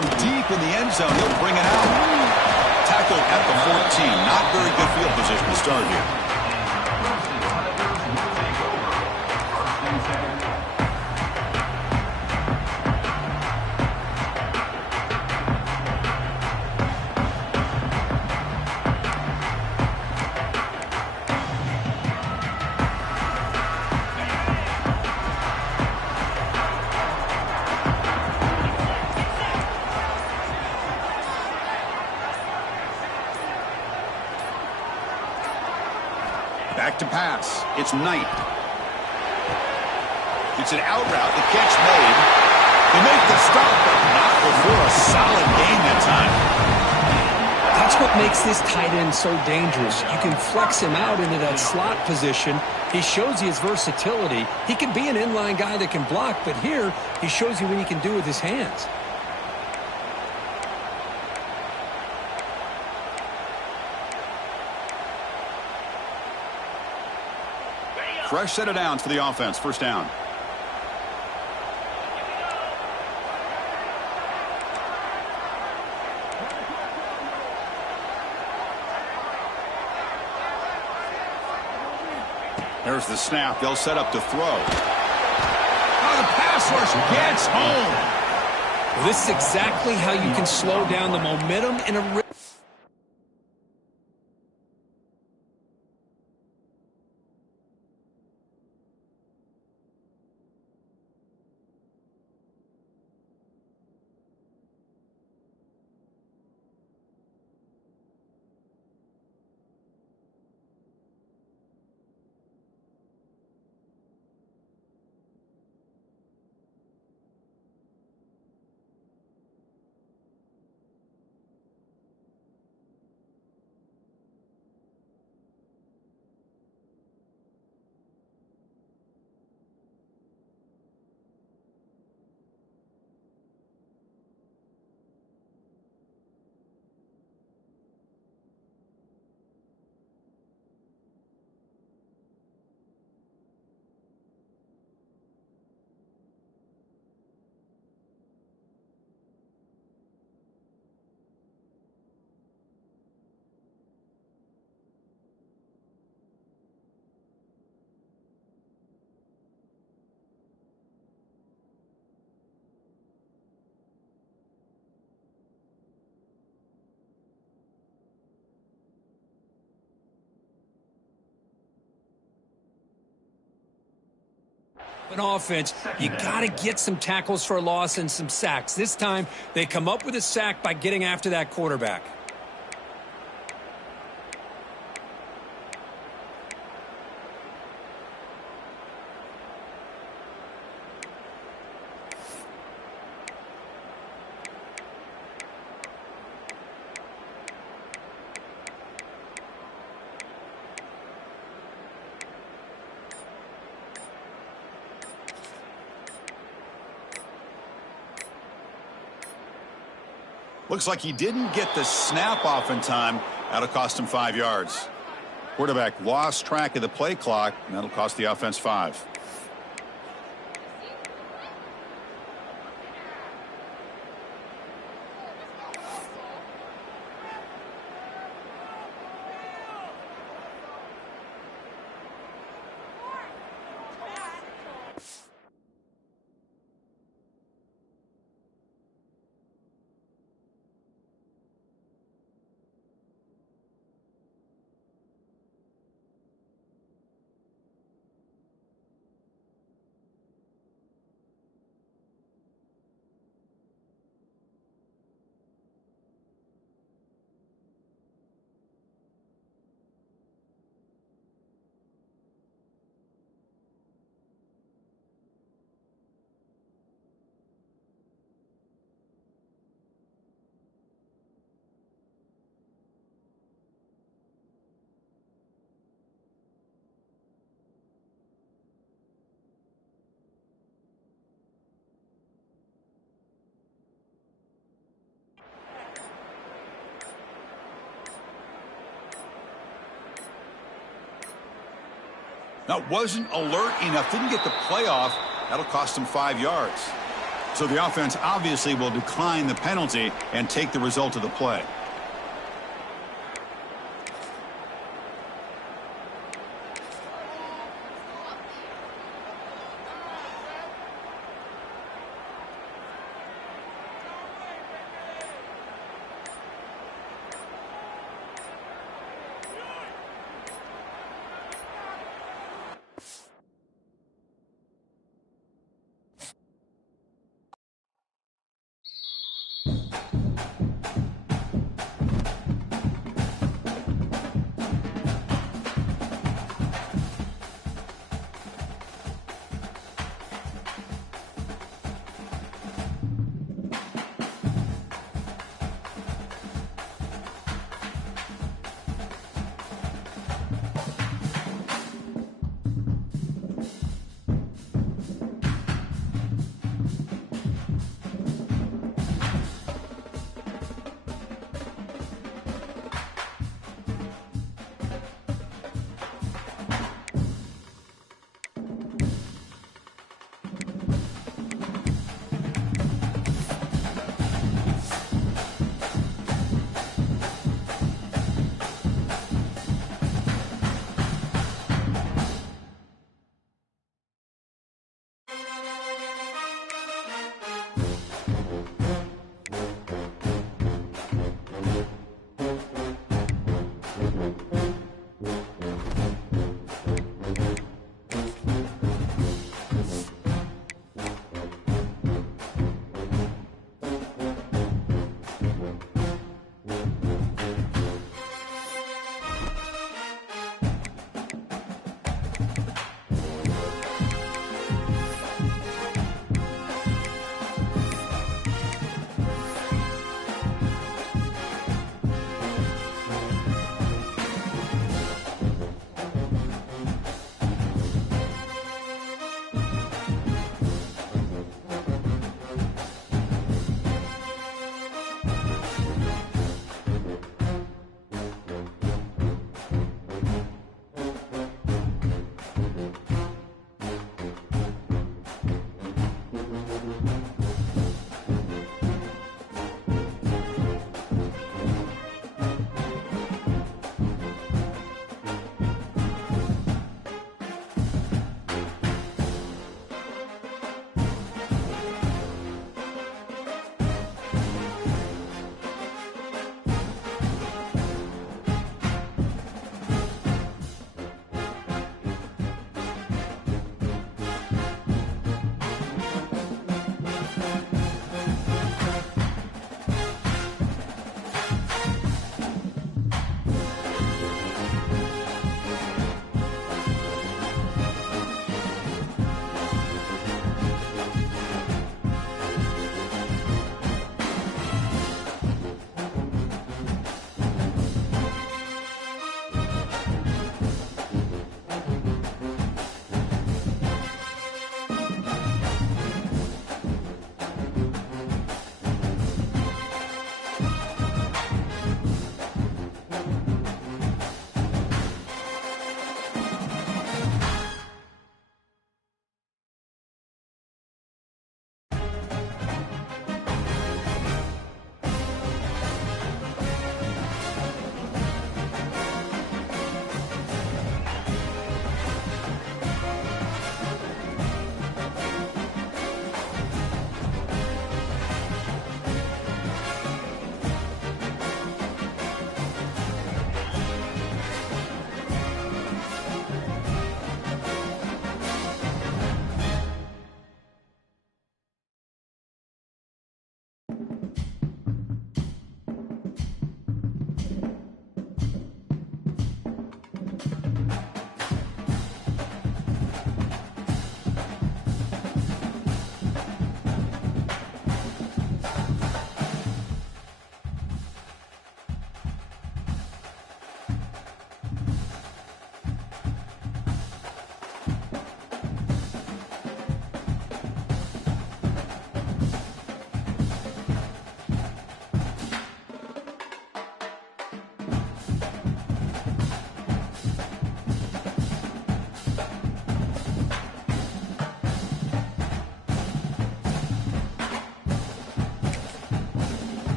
from deep in the end zone. He'll bring it out. Tackled at the 14. Not very good field position to start here. Back to pass. It's Knight. It's an out route. The catch made. They make the stop, but not before a solid gain that time. That's what makes this tight end so dangerous. You can flex him out into that slot position. He shows you his versatility. He can be an inline guy that can block, but here he shows you what he can do with his hands. Fresh set of downs for the offense. First down. There's the snap. They'll set up to throw. Oh, the pass rush gets home. Well, this is exactly how you can slow down the momentum in a an offense, you got to get some tackles for a loss and some sacks. This time, they come up with a sack by getting after that quarterback. Looks like he didn't get the snap off in time. That'll cost him 5 yards. Quarterback lost track of the play clock, and that'll cost the offense 5. That wasn't alert enough. Didn't get the play off. That'll cost him 5 yards. So the offense obviously will decline the penalty and take the result of the play.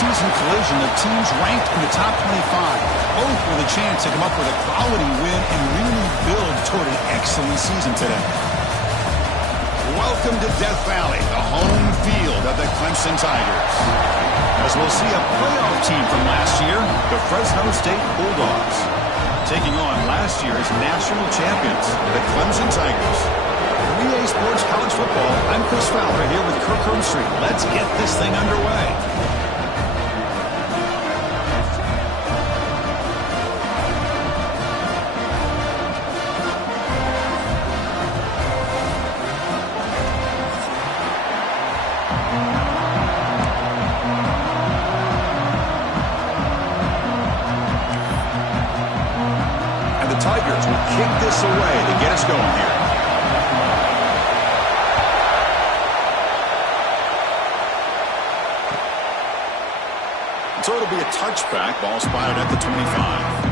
preseason collision of teams ranked in the top 25. Both with a chance to come up with a quality win and really build toward an excellent season today. Welcome to Death Valley, the home field of the Clemson Tigers. As we'll see a playoff team from last year, the Fresno State Bulldogs, taking on last year's national champions, the Clemson Tigers. 3A Sports College Football, I'm Chris Fowler here with Kirk Herbstreit. Let's get this thing underway. Tigers will kick this away to get us going here. So it'll be a touchback. Ball spotted at the 25.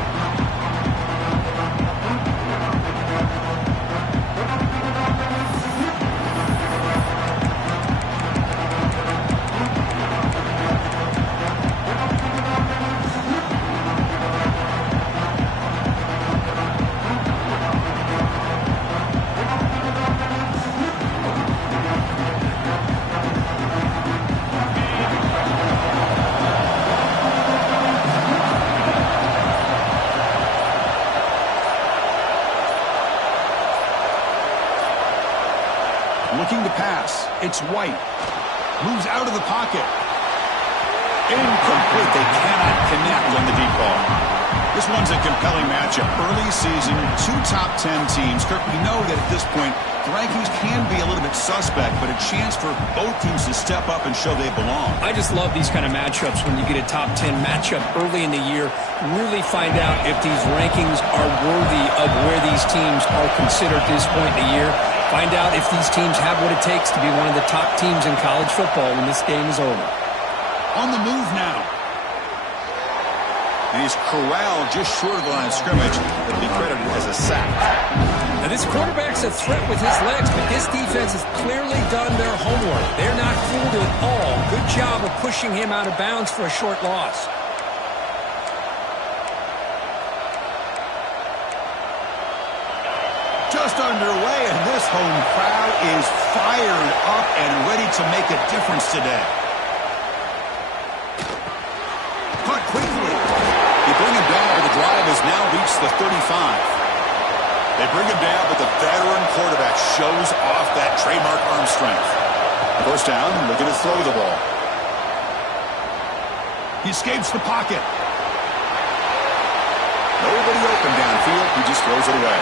Looking to pass. It's White. Moves out of the pocket. Incomplete. They cannot connect on the deep ball. This one's a compelling matchup. Early season, 2 top 10 teams. Kirk, we know that at this point, the rankings can be a little bit suspect, but a chance for both teams to step up and show they belong. I just love these kind of matchups when you get a top 10 matchup early in the year. Really find out if these rankings are worthy of where these teams are considered at this point in the year. Find out if these teams have what it takes to be one of the top teams in college football when this game is over. On the move now. And he's corralled just short of the line of scrimmage. It'll be credited as a sack. Now this quarterback's a threat with his legs, but this defense has clearly done their homework. They're not fooled at all. Good job of pushing him out of bounds for a short loss. Just underway, and this home crowd is fired up and ready to make a difference today. Caught quickly. They bring him down, but the drive has now reached the 35. They bring him down, but the veteran quarterback shows off that trademark arm strength. First down, looking to throw the ball. He escapes the pocket. Nobody open downfield. He just throws it away.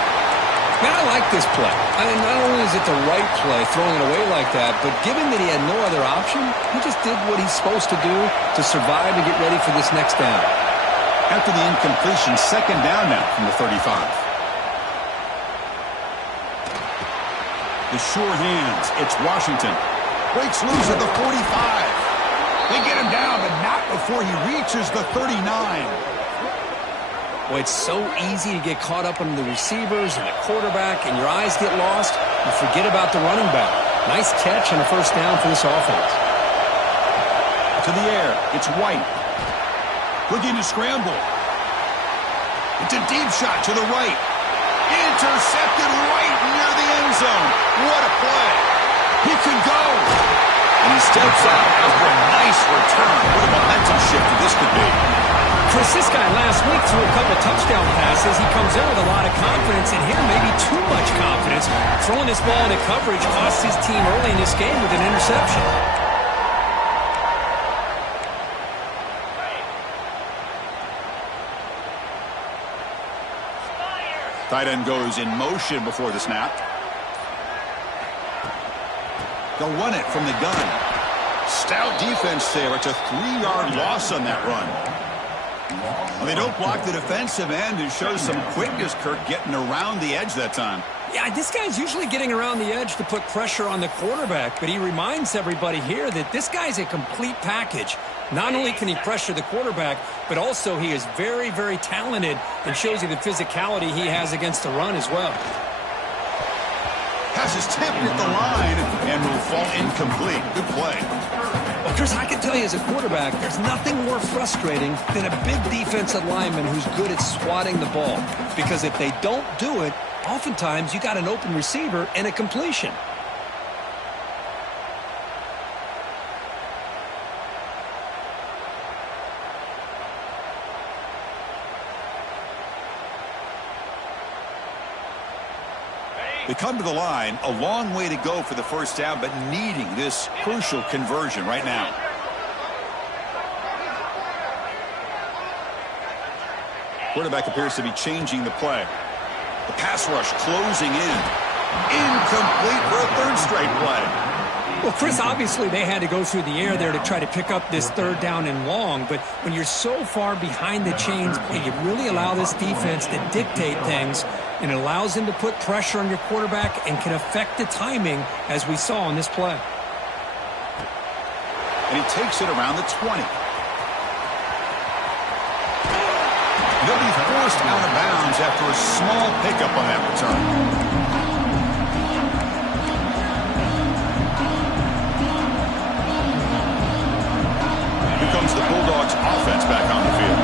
Man, I like this play. I mean, not only is it the right play, throwing it away like that, but given that he had no other option, he just did what he's supposed to do to survive and get ready for this next down. After the incompletion, second down now from the 35. The sure hands. It's Washington. Breaks loose at the 45. They get him down, but not before he reaches the 39. Boy, it's so easy to get caught up in the receivers and the quarterback, and your eyes get lost. You forget about the running back. Nice catch and a first down for this offense. To the air. It's White. Looking to scramble. It's a deep shot to the right. Intercepted right near the end zone. What a play. He could go. And he steps out after a nice return. What a momentum shift this could be. Chris, this guy last week threw a couple touchdown passes. He comes in with a lot of confidence, and here maybe too much confidence. Throwing this ball into coverage costs his team early in this game with an interception. Tight end goes in motion before the snap. They'll run it from the gun. Stout defense there. It's a 3-yard loss on that run. Well, they don't block the defensive end and show some quickness, Kirk, getting around the edge that time. Yeah, this guy's usually getting around the edge to put pressure on the quarterback, but he reminds everybody here that this guy's a complete package. Not only can he pressure the quarterback, but also he is very, very talented and shows you the physicality he has against the run as well. Pass is tipped at the line and will fall incomplete. Good play. Well, Chris, I can tell you as a quarterback, there's nothing more frustrating than a big defensive lineman who's good at swatting the ball. Because if they don't do it, oftentimes you got an open receiver and a completion. They come to the line, a long way to go for the first down, but needing this crucial conversion right now. Quarterback appears to be changing the play. The pass rush closing in. Incomplete for a third straight play. Well, Chris, obviously they had to go through the air there to try to pick up this third down and long, but when you're so far behind the chains, you really allow this defense to dictate things, and it allows them to put pressure on your quarterback and can affect the timing, as we saw on this play. And he takes it around the 20. They'll be forced out of bounds after a small pickup on that return. Comes the Bulldogs offense back on the field.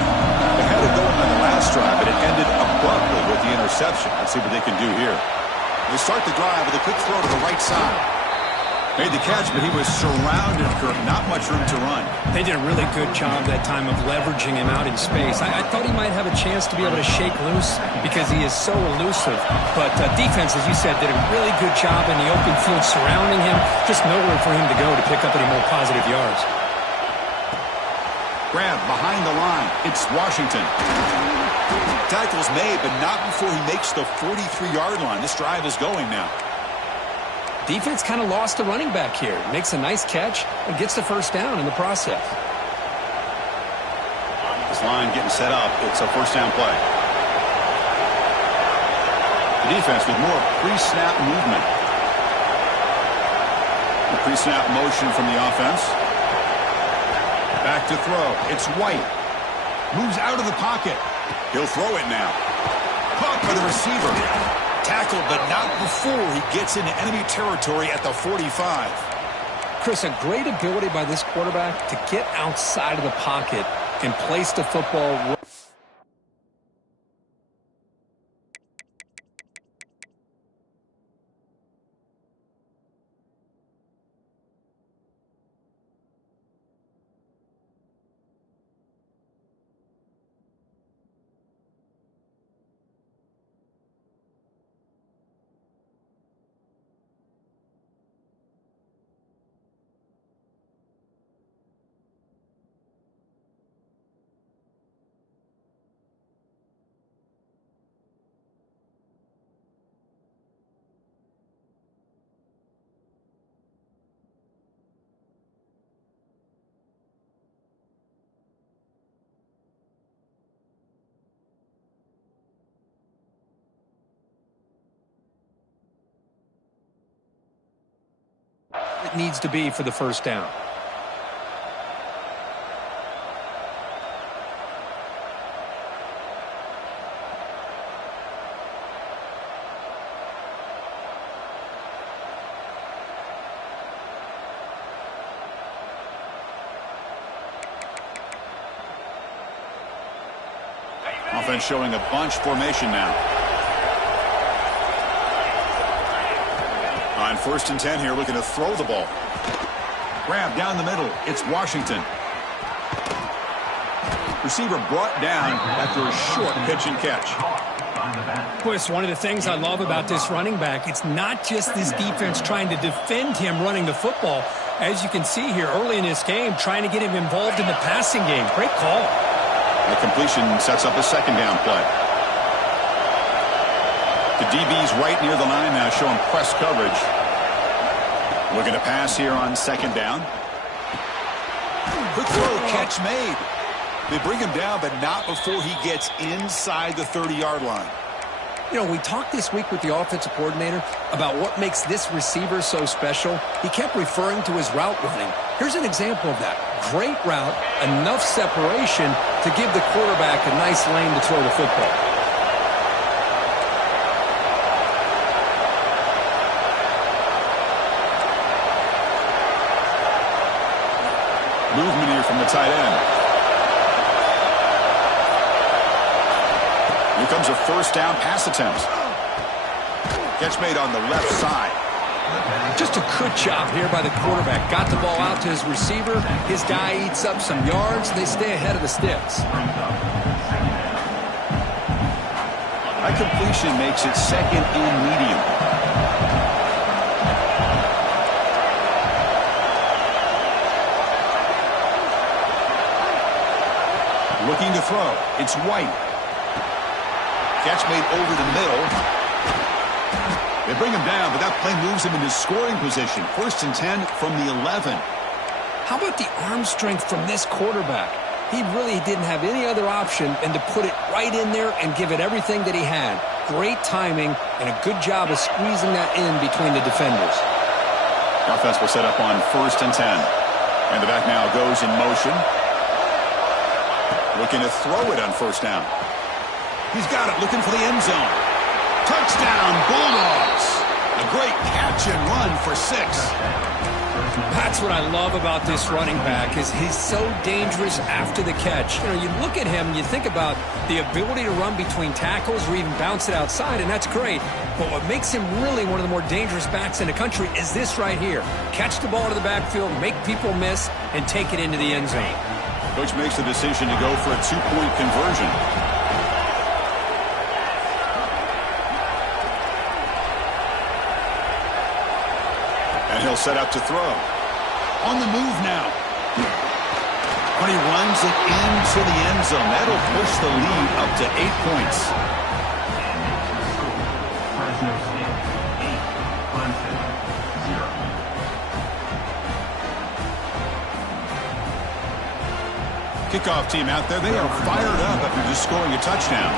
They had it going on the last drive, but it ended abruptly with the interception. Let's see what they can do here. They start the drive with a quick throw to the right side. Made the catch, but he was surrounded, Kirk. Not much room to run. They did a really good job that time of leveraging him out in space. I thought he might have a chance to be able to shake loose because he is so elusive. But defense, as you said, did a really good job in the open field surrounding him. Just nowhere for him to go to pick up any more positive yards. Grab behind the line. It's Washington. Tackles made, but not before he makes the 43-yard line. This drive is going now. Defense kind of lost a running back here. Makes a nice catch and gets the first down in the process. This line getting set up. It's a first down play. The defense with more pre-snap movement. The pre-snap motion from the offense. Back to throw. It's White. Moves out of the pocket. He'll throw it now. Caught by the receiver. Tackled, but not before he gets into enemy territory at the 45. Chris, a great ability by this quarterback to get outside of the pocket and place the football. It needs to be for the first down. Offense showing a bunch formation now. On 1st and 10 here, looking to throw the ball. Grab down the middle. It's Washington. Receiver brought down after a short pitch and catch. Chris, one of the things I love about this running back, it's not just this defense trying to defend him running the football. As you can see here early in this game, trying to get him involved in the passing game. Great call. The completion sets up a second down play. The DB's right near the line now, showing press coverage. Looking to pass here on second down. Quick throw, catch made. They bring him down, but not before he gets inside the 30-yard line. You know, we talked this week with the offensive coordinator about what makes this receiver so special. He kept referring to his route running. Here's an example of that. Great route, enough separation to give the quarterback a nice lane to throw the football. comes a first down pass attempt. Catch made on the left side. Just a good job here by the quarterback. Got the ball out to his receiver. His guy eats up some yards. They stay ahead of the sticks. That completion makes it second and medium. Looking to throw. It's White. Catch made over the middle. They bring him down, but that play moves him into scoring position. 1st and 10 from the 11. How about the arm strength from this quarterback? He really didn't have any other option than to put it right in there and give it everything that he had. Great timing and a good job of squeezing that in between the defenders. The offense will set up on 1st and 10. And the back now goes in motion. Looking to throw it on 1st down. He's got it, looking for the end zone. Touchdown, Bulldogs. A great catch and run for 6. That's what I love about this running back is he's so dangerous after the catch. You know, you look at him, you think about the ability to run between tackles or even bounce it outside, and that's great. But what makes him really one of the more dangerous backs in the country is this right here. Catch the ball to the backfield, make people miss, and take it into the end zone. Coach makes the decision to go for a 2-point conversion. And he'll set up to throw. On the move now. When he runs it into the end zone, that'll push the lead up to 8 points. Kickoff team out there, they are fired up after just scoring a touchdown.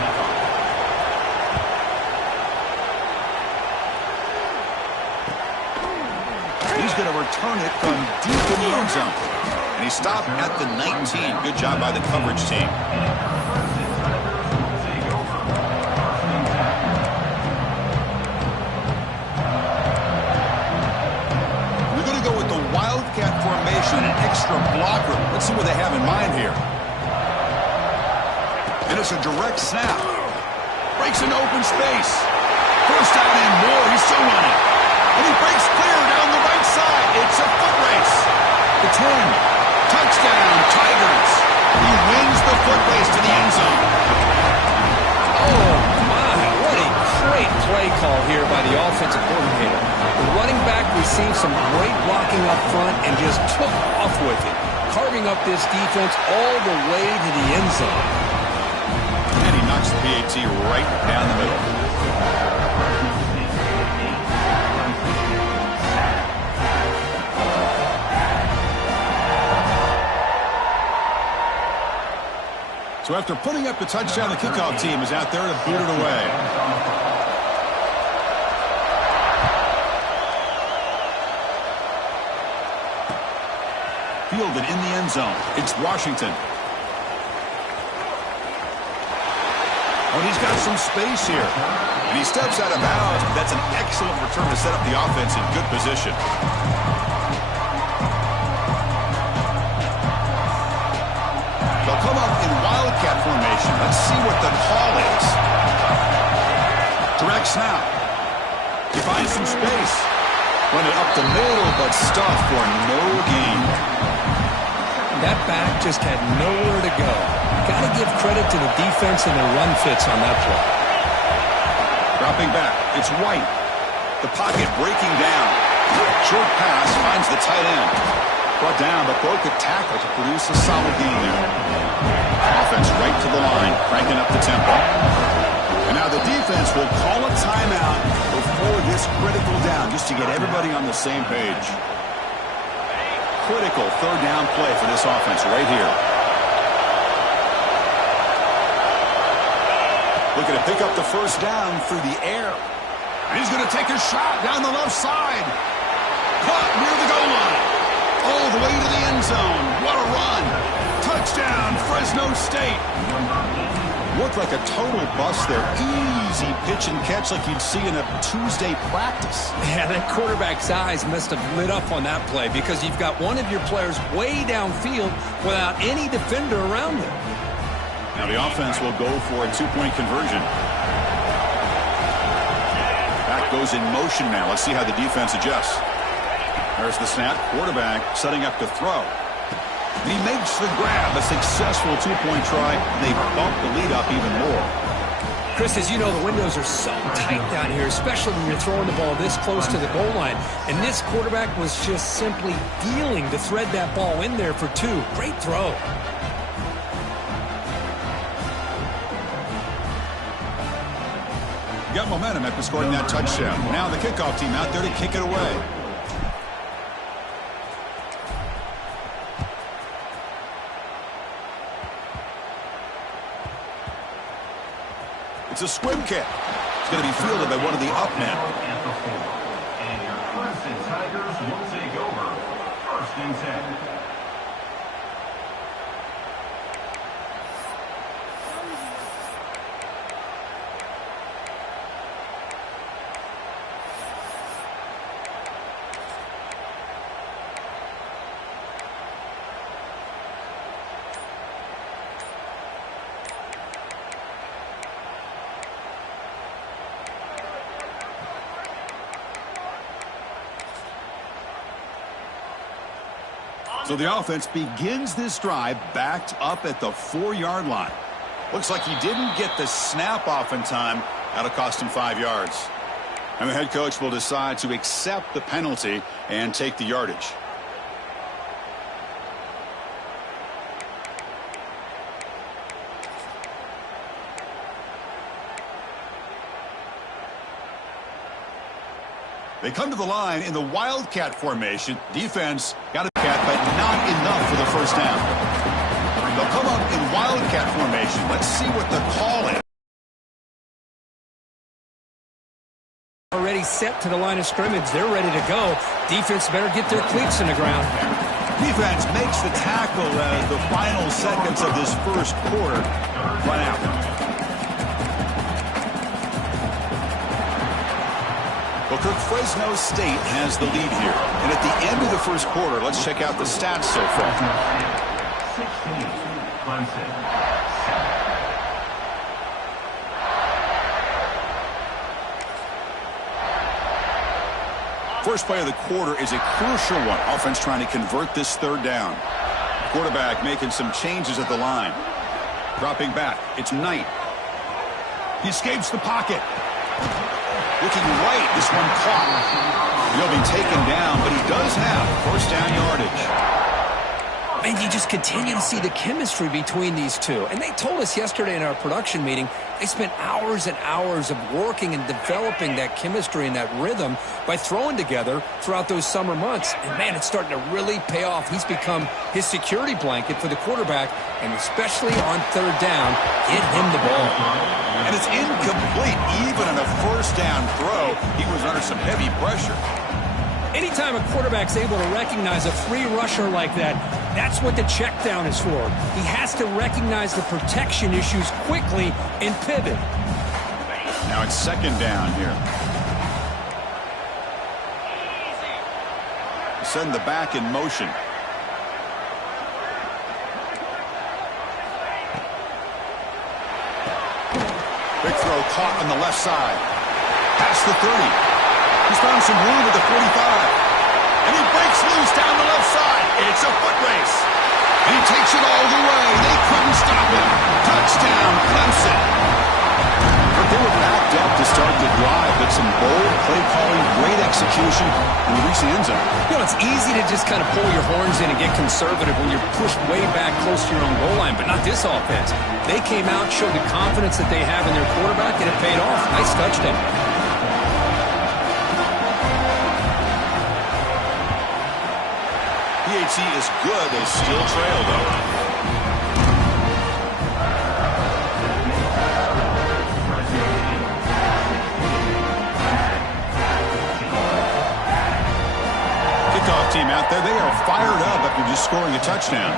He's going to return it from deep in the end zone. And he stopped at the 19. Good job by the coverage team. We're going to go with the Wildcat formation, an extra blocker. Let's see what they have in mind here. And it's a direct snap. Breaks into open space. First down and more. He's still running. And he breaks clear down the right side. It's a foot race. The 10. Touchdown, Tigers. He wins the foot race to the end zone. Oh, my. What a great play call here by the offensive coordinator. The running back received some great blocking up front and just took off with it, carving up this defense all the way to the end zone. And he knocks the PAT right down the middle. So after putting up the touchdown, the kickoff team is out there to boot it away. Fielded in the end zone. It's Washington. Oh, and he's got some space here. And he steps out of bounds, but that's an excellent return to set up the offense in good position. They'll come up in Wildcat formation. Let's see what the call is. Direct snap. He finds some space. Run it up the middle, but stuffed for no gain. That back just had nowhere to go. Got to give credit to the defense and their run fits on that play. Dropping back. It's White. The pocket breaking down. Short pass finds the tight end. Brought down, but broke a tackle to produce a solid gain there. Offense right to the line, cranking up the tempo. And now the defense will call a timeout before this critical down, just to get everybody on the same page. Critical third down play for this offense right here. Looking to pick up the first down through the air. And he's going to take a shot down the left side. Caught near the goal line. All the way to the end zone. What a run. Touchdown, Fresno State. Looked like a total bust there. Easy pitch and catch like you'd see in a Tuesday practice. Yeah, that quarterback's eyes must have lit up on that play because you've got one of your players way downfield without any defender around him. Now the offense will go for a two-point conversion. Back goes in motion now. Let's see how the defense adjusts. There's the snap. Quarterback setting up to throw. And he makes the grab. A successful two-point try. They bump the lead up even more. Chris, as you know, the windows are so tight down here, especially when you're throwing the ball this close to the goal line. And this quarterback was just simply dealing to thread that ball in there for two. Great throw. Got momentum after scoring that touchdown. Now the kickoff team out there to kick it away. It's a swim kick. It's going to be fielded by one of the up men. And your Clemson Tigers will take over. 1st and 10. So the offense begins this drive backed up at the 4-yard line. Looks like he didn't get the snap off in time. That'll cost him 5 yards. And the head coach will decide to accept the penalty and take the yardage. They come to the line in the Wildcat formation. Defense got a cat, but not enough for the first down. They'll come up in Wildcat formation. Let's see what the call is. Already set to the line of scrimmage. They're ready to go. Defense better get their cleats in the ground. Defense makes the tackle as the final seconds of this first quarter run out. Well, Kirk, Fresno State has the lead here. And at the end of the first quarter, let's check out the stats so far. 16, Clemson. First play of the quarter is a crucial one. Offense trying to convert this third down. Quarterback making some changes at the line. Dropping back. It's Knight. He escapes the pocket. Looking right, this one caught. He'll be taken down, but he does have first down yardage. And you just continue to see the chemistry between these two. And they told us yesterday in our production meeting, they spent hours and hours of working and developing that chemistry and that rhythm by throwing together throughout those summer months. And, man, it's starting to really pay off. He's become his security blanket for the quarterback, and especially on third down, get him the ball. And it's incomplete. Even on a first down throw, he was under some heavy pressure. Anytime a quarterback's able to recognize a free rusher like that, that's what the check down is for. He has to recognize the protection issues quickly and pivot. Now it's second down here. Send the back in motion. Big throw caught on the left side. Past the 30. He's found some room at the 45. And he breaks loose down the left side. It's a foot race. And he takes it all the way. They couldn't stop him. Touchdown, Clemson. They were backed up to start the drive, but some bold play calling, great execution, and they reach the end zone. You know, it's easy to just kind of pull your horns in and get conservative when you're pushed way back close to your own goal line, but not this offense. They came out, showed the confidence that they have in their quarterback, and it paid off. Nice touchdown. PHC is good. They still trail, though. Kickoff team out there. They are fired up after just scoring a touchdown.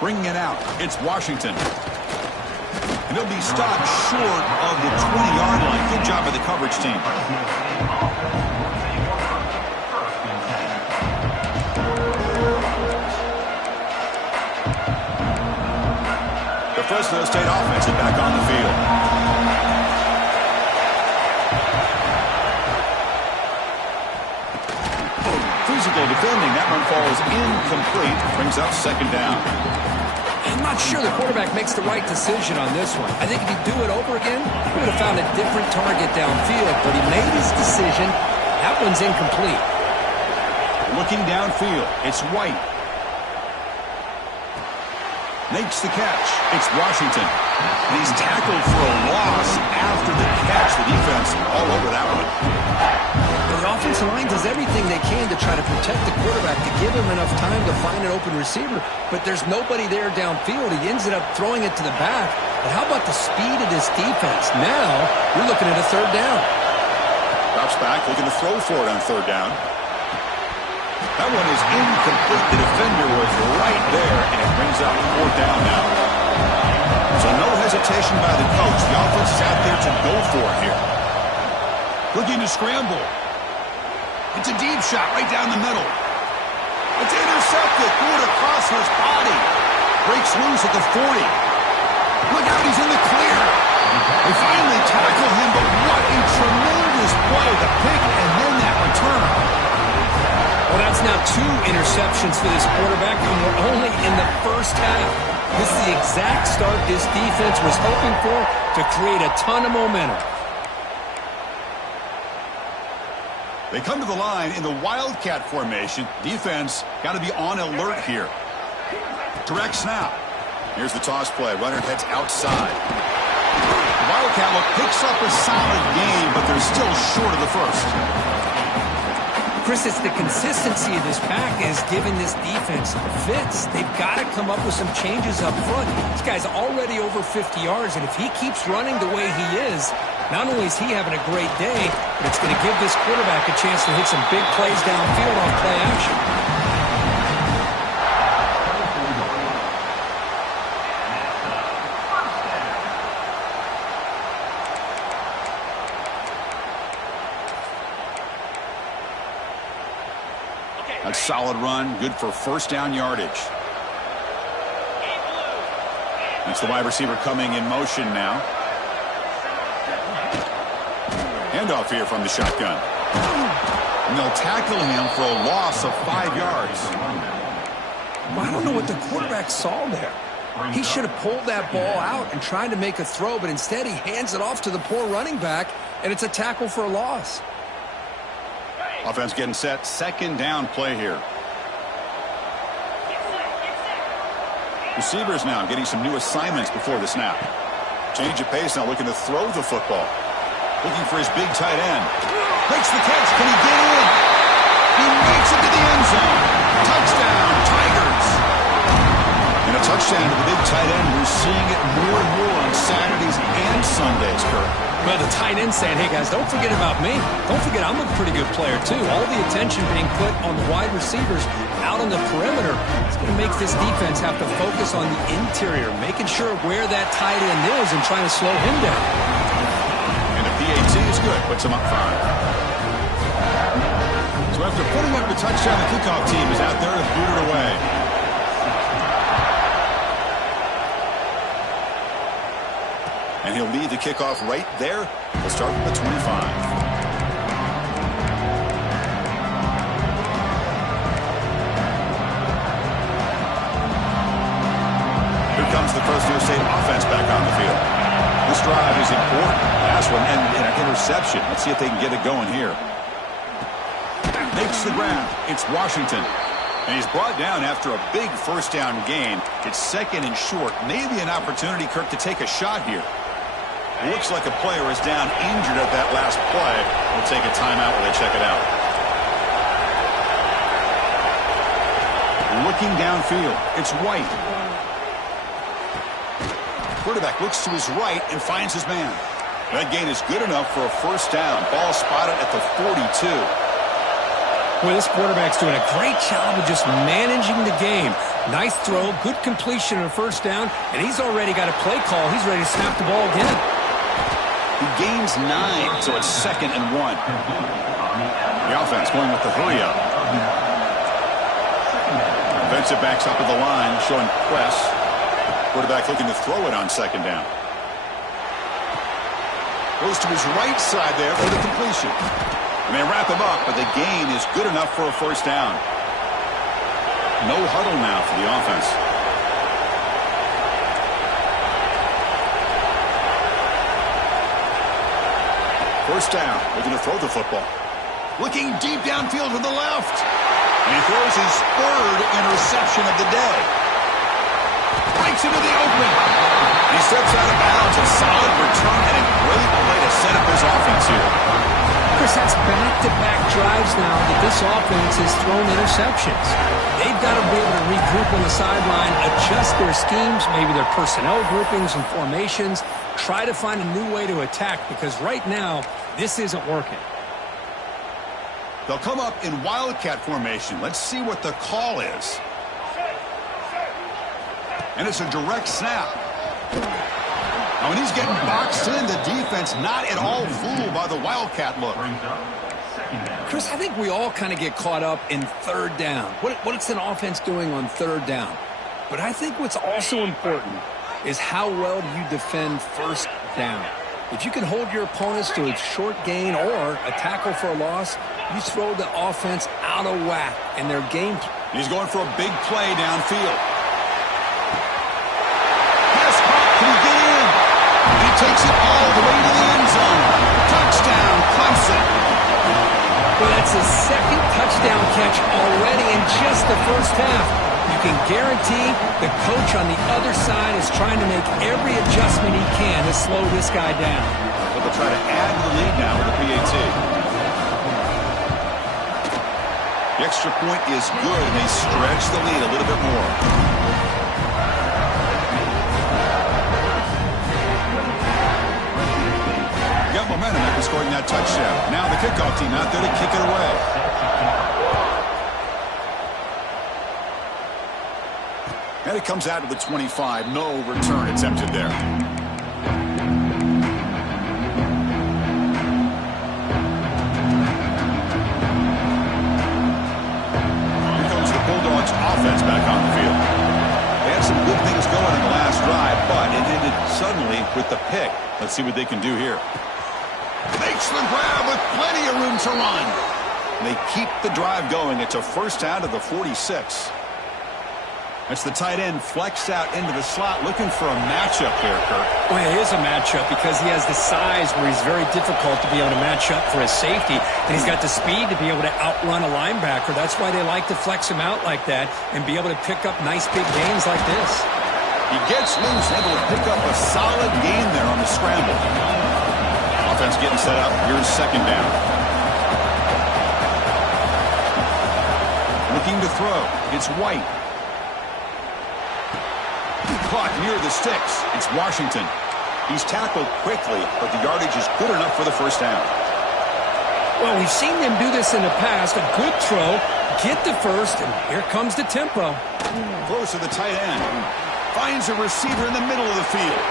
Bringing it out, it's Washington. They'll be stopped short of the 20-yard line. Good job by the coverage team. The Fresno State offense is back on the field. Physical defending. That one falls incomplete. Brings up second down. I'm not sure the quarterback makes the right decision on this one. I think if he'd do it over again, he would have found a different target downfield, but he made his decision. That one's incomplete. Looking downfield, it's White. Makes the catch. It's Washington. And he's tackled for a loss after the catch. The defense all over that one. The offensive line does everything they can to try to protect the quarterback, to give him enough time to find an open receiver, but there's nobody there downfield. He ends up throwing it to the back. But how about the speed of this defense? Now you're looking at a third down. Drops back, looking to throw for it on third down. That one is incomplete. The defender was right there, and it brings up fourth down now. So no hesitation by the coach. The offense is out there to go for it here. Looking to scramble. It's a deep shot right down the middle. It's intercepted. Threw it across his body. Breaks loose at the 40. Look out, he's in the clear. They finally tackle him, but what a tremendous play. The pick and then that return. Well, that's now 2 interceptions for this quarterback, and we're only in the first half. This is the exact start this defense was hoping for to create a ton of momentum. They come to the line in the Wildcat formation. Defense got to be on alert here. Direct snap. Here's the toss play. Runner heads outside. The Wildcat look picks up a solid game, but they're still short of the first. Chris, it's the consistency of this pack is giving this defense fits. They've got to come up with some changes up front. This guy's already over 50 yards, and if he keeps running the way he is, not only is he having a great day, but it's going to give this quarterback a chance to hit some big plays downfield on play action. A solid run, good for first down yardage. That's the wide receiver coming in motion now. Handoff here from the shotgun. And they'll tackle him for a loss of 5 yards. Well, I don't know what the quarterback saw there. He should have pulled that ball out and tried to make a throw, but instead he hands it off to the poor running back, and it's a tackle for a loss. Offense getting set. Second down play here. Receivers now getting some new assignments before the snap. Change of pace now, looking to throw the football. Looking for his big tight end. Makes the catch. Can he get in? He makes it to the end zone. Touchdown, Tigers. And a touchdown to the big tight end. We're seeing it more and more on Saturdays and Sundays, Kirk. Well, the tight end saying, hey, guys, don't forget about me. Don't forget I'm a pretty good player, too. All the attention being put on the wide receivers out on the perimeter. It's going to make this defense have to focus on the interior, making sure where that tight end is and trying to slow him down. And the PAT is good. Puts him up 5. So after putting up the touchdown, the kickoff team is out there to boot it away. And he'll lead the kickoff right there. We'll start from the 25. Here comes the Fresno State offense back on the field. This drive is important. Last one and an interception. Let's see if they can get it going here. Makes the grab. It's Washington. And he's brought down after a big first down gain. It's second and short. Maybe an opportunity, Kirk, to take a shot here. It looks like a player is down injured at that last play. We'll take a timeout while they check it out. Looking downfield, it's White. Quarterback looks to his right and finds his man. That gain is good enough for a first down. Ball spotted at the 42. Well, this quarterback's doing a great job of just managing the game. Nice throw, good completion on first down, and he's already got a play call. He's ready to snap the ball again. He gains 9, so it's 2nd and 1. The offense going with the hurry up. Defensive backs up at the line, showing press. Quarterback looking to throw it on 2nd down. Goes to his right side there for the completion. And they wrap him up, but the gain is good enough for a first down. No huddle now for the offense. First down, looking to throw the football. Looking deep downfield to the left. And he throws his 3rd interception of the day. Breaks into the open. He steps out of bounds. A solid return and a great way to set up his offense here. Chris, that's back-to-back drives now that this offense has thrown interceptions. They've got to be able to regroup on the sideline, adjust their schemes, maybe their personnel groupings and formations, try to find a new way to attack, because right now, this isn't working. They'll come up in Wildcat formation. Let's see what the call is. And it's a direct snap. Now, when he's getting boxed in, the defense not at all fooled by the Wildcat look. Chris, I think we all kind of get caught up in 3rd down. What's an offense doing on 3rd down? But I think what's also important is how well do you defend 1st down. If you can hold your opponents to a short gain or a tackle for a loss, you throw the offense out of whack in their game. He's going for a big play downfield. Pass caught. Can he get in? He takes it all the way to the end zone. Touchdown, Clemson. Well, that's his 2nd touchdown catch already in just the first half. You can guarantee the coach on the other side is trying to make every adjustment he can to slow this guy down. Well, they'll try to add to the lead now with the PAT. The extra point is good, and they stretch the lead a little bit more. Got momentum after scoring that touchdown. Now the kickoff team out there to kick it away. And it comes out to the 25. No return attempted there. Here comes the Bulldogs offense back on the field. They had some good things going in the last drive, but it ended suddenly with the pick. Let's see what they can do here. Makes the grab with plenty of room to run. They keep the drive going. It's a first down to the 46. That's the tight end flexed out into the slot, looking for a matchup there, Kirk. Well, it is a matchup because he has the size where he's very difficult to be able to match up for his safety, and he's got the speed to be able to outrun a linebacker. That's why they like to flex him out like that and be able to pick up nice big gains like this. He gets loose, able to pick up a solid gain there on the scramble. Offense getting set up. Here's 2nd down. Looking to throw. It's White. Caught near the sticks. It's Washington. He's tackled quickly, but the yardage is good enough for the first down. Well, we've seen them do this in the past. A good throw, get the first, and here comes the tempo. Close to the tight end. Finds a receiver in the middle of the field.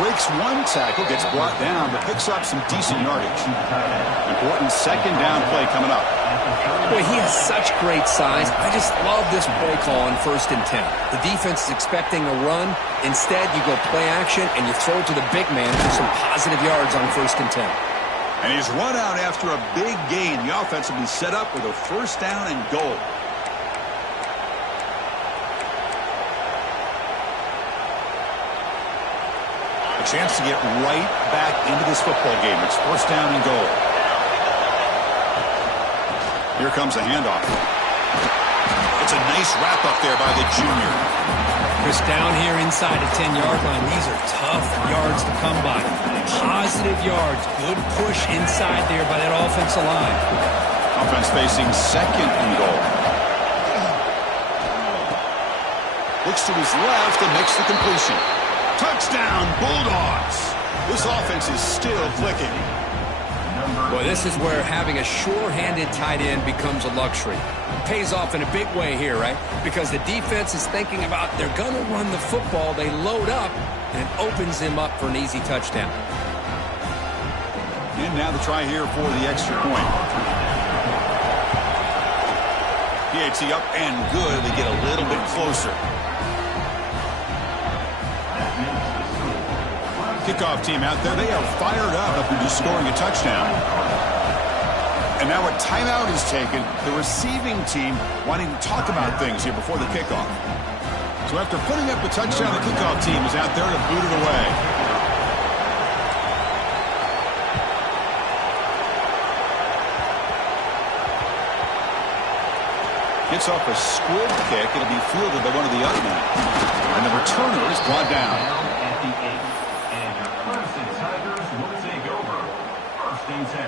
Breaks one tackle, gets brought down, but picks up some decent yardage. Important 2nd down play coming up. Boy, he has such great size. I just love this play call on 1st and 10. The defense is expecting a run. Instead, you go play action, and you throw it to the big man for some positive yards on 1st and 10. And he's run out after a big gain. The offense will be set up with a first down and goal. A chance to get right back into this football game. It's first down and goal. Here comes a handoff. It's a nice wrap up there by the junior. Chris, down here inside the 10-yard line, these are tough yards to come by. Positive yards. Good push inside there by that offensive line. Offense facing 2nd and goal. Looks to his left and makes the completion. Touchdown, Bulldogs. This offense is still clicking. Boy, this is where having a sure-handed tight end becomes a luxury. It pays off in a big way here, right? Because the defense is thinking about they're going to run the football. They load up, and it opens him up for an easy touchdown. And now the try here for the extra point. PAT up and good. They get a little bit closer. Kickoff team out there. They are fired up after just scoring a touchdown. And now a timeout is taken. The receiving team wanting to talk about things here before the kickoff. So after putting up a touchdown, the kickoff team is out there to boot it away. Gets off a squib kick. It'll be fielded by one of the other men. And the returner is brought down. At the 8. And your Clemson Tigers will take over. 1st and 10.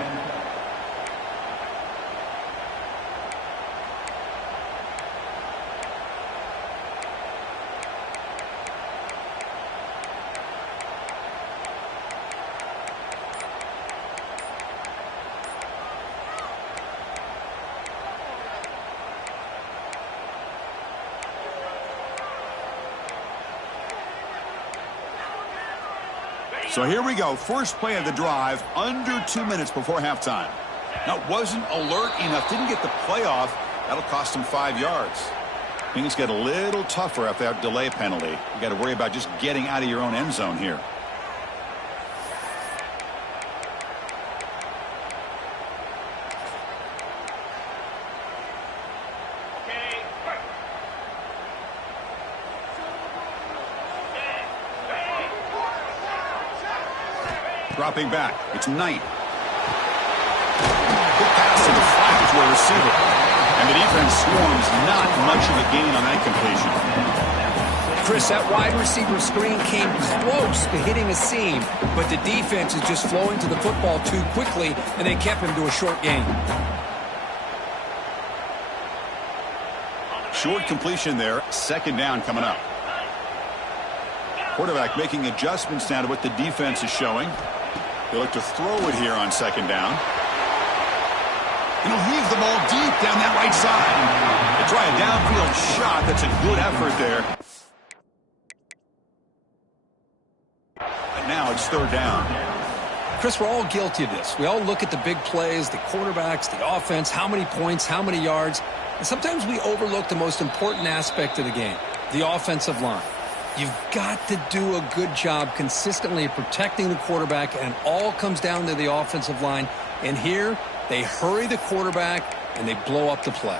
So here we go. First play of the drive, under 2 minutes before halftime. Now, wasn't alert enough. Didn't get the play off. That'll cost him 5 yards. Things get a little tougher after that delay penalty. You got to worry about just getting out of your own end zone here. Dropping back. It's Knight. Good pass to the flat to a receiver. And the defense swarms. Not much of a gain on that completion. Chris, that wide receiver screen came close to hitting a seam, but the defense is just flowing to the football too quickly, and they kept him to a short gain. Short completion there. 2nd down coming up. Quarterback making adjustments now to what the defense is showing. They look to throw it here on 2nd down. And he'll heave the ball deep down that right side. They try a downfield shot. That's a good effort there. And now it's 3rd down. Chris, we're all guilty of this. We all look at the big plays, the quarterbacks, the offense, how many points, how many yards. And sometimes we overlook the most important aspect of the game, the offensive line. You've got to do a good job consistently protecting the quarterback, and it all comes down to the offensive line. And here, they hurry the quarterback, and they blow up the play.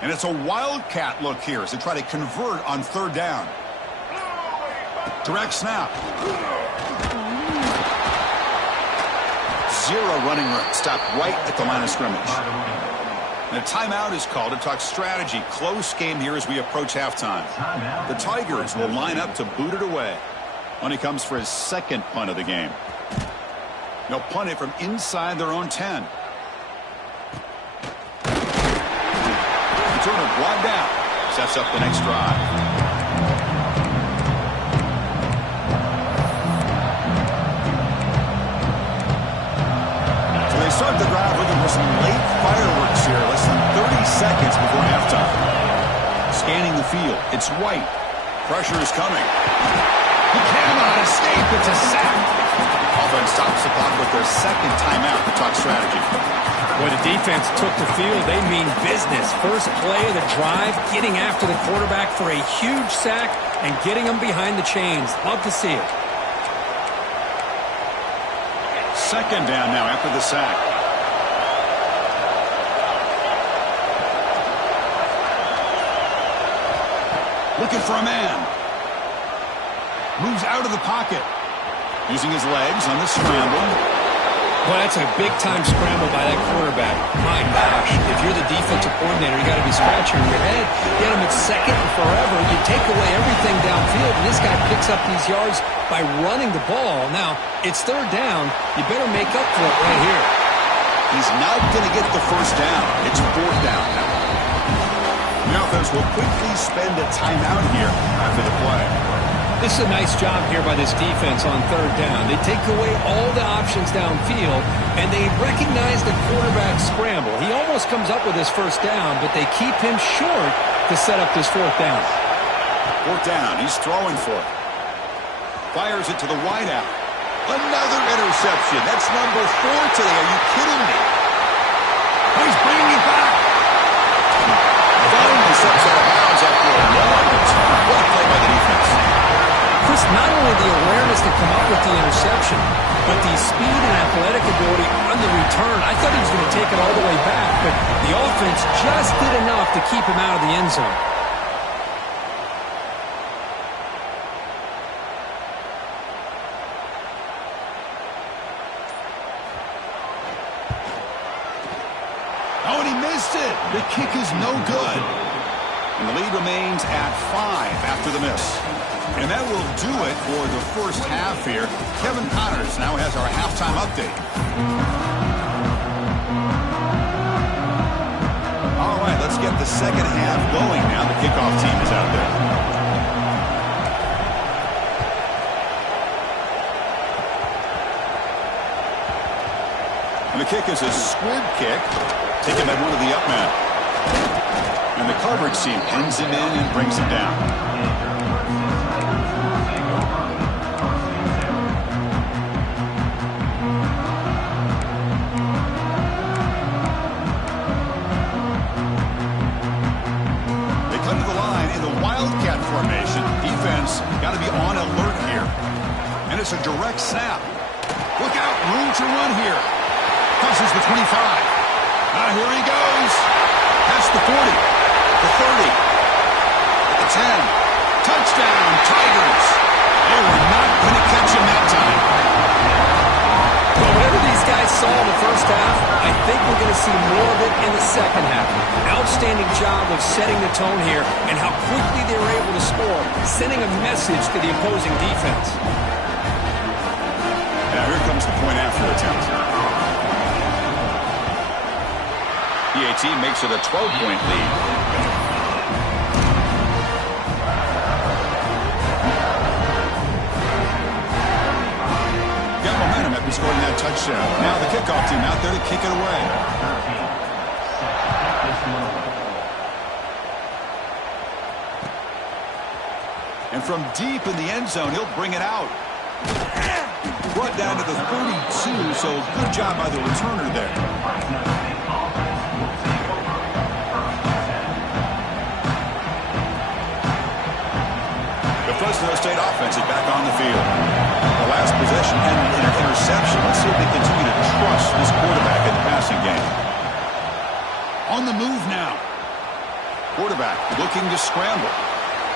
And it's a wildcat look here as they try to convert on 3rd down. Direct snap. 0 running room. Stopped right at the line of scrimmage. And a timeout is called to talk strategy. Close game here as we approach halftime. The Tigers will line up to boot it away when he comes for his 2nd punt of the game. They'll punt it from inside their own 10. Returner brought down. Sets up the next drive. Start the drive looking for some late fireworks here. Less than 30 seconds before halftime. Scanning the field. It's White. Pressure is coming. He cannot escape. It's a sack. Offense stops the clock with their 2nd timeout to talk strategy. Boy, the defense took the field. They mean business. First play of the drive, getting after the quarterback for a huge sack and getting him behind the chains. Love to see it. 2nd down now after the sack. Looking for a man. Moves out of the pocket. Using his legs on the scramble. Well, that's a big-time scramble by that quarterback. My gosh, if you're the defensive coordinator, you got to be scratching your head. Get him at 2nd and forever. You take away everything downfield, and this guy picks up these yards by running the ball. Now, it's 3rd down. You better make up for it right here. He's not going to get the first down. It's fourth down now. The offense will quickly spend a timeout here after the play. This is a nice job here by this defense on third down. They take away all the options downfield, and they recognize the quarterback scramble. He almost comes up with his first down, but they keep him short to set up this fourth down. Fourth down. He's throwing for it. Fires it to the wideout. Another interception. That's number 4 today. Are you kidding me? He's bringing it back. Finally steps out of bounds after a long return. What a play by the defense. Chris, not only the awareness to come up with the interception, but the speed and athletic ability on the return. I thought he was going to take it all the way back, but the offense just did enough to keep him out of the end zone. Oh, and he missed it. The kick is no good. And the lead remains at 5 after the miss. And that will do it for the first half here. Kevin Connors now has our halftime update. All right, let's get the second half going now. The kickoff team is out there. And the kick is a squib kick, taken by one of the up men. And the coverage team pins him in and brings him down. Got to be on alert here. And it's a direct snap. Look out, room to run here. Crosses the 25. Here he goes. Past the 40. The 30. At the 10. Touchdown, Tigers. They were not going to catch him that time. Well, whatever these guys saw in the first half, I think we're going to see more of it in the second half. Outstanding job of setting the tone here and how quickly they were able to score, sending a message to the opposing defense. Now here comes the point after attempt. PAT makes it a 12-point lead. Got momentum after scoring that touchdown. Now the kickoff team out there to kick it away. And from deep in the end zone, he'll bring it out. Brought down to the 32, so good job by the returner there. The Fresno State offense is back on the field. The last possession ended in an interception. Let's see if they continue to trust this quarterback in the passing game. On the move now. Quarterback looking to scramble.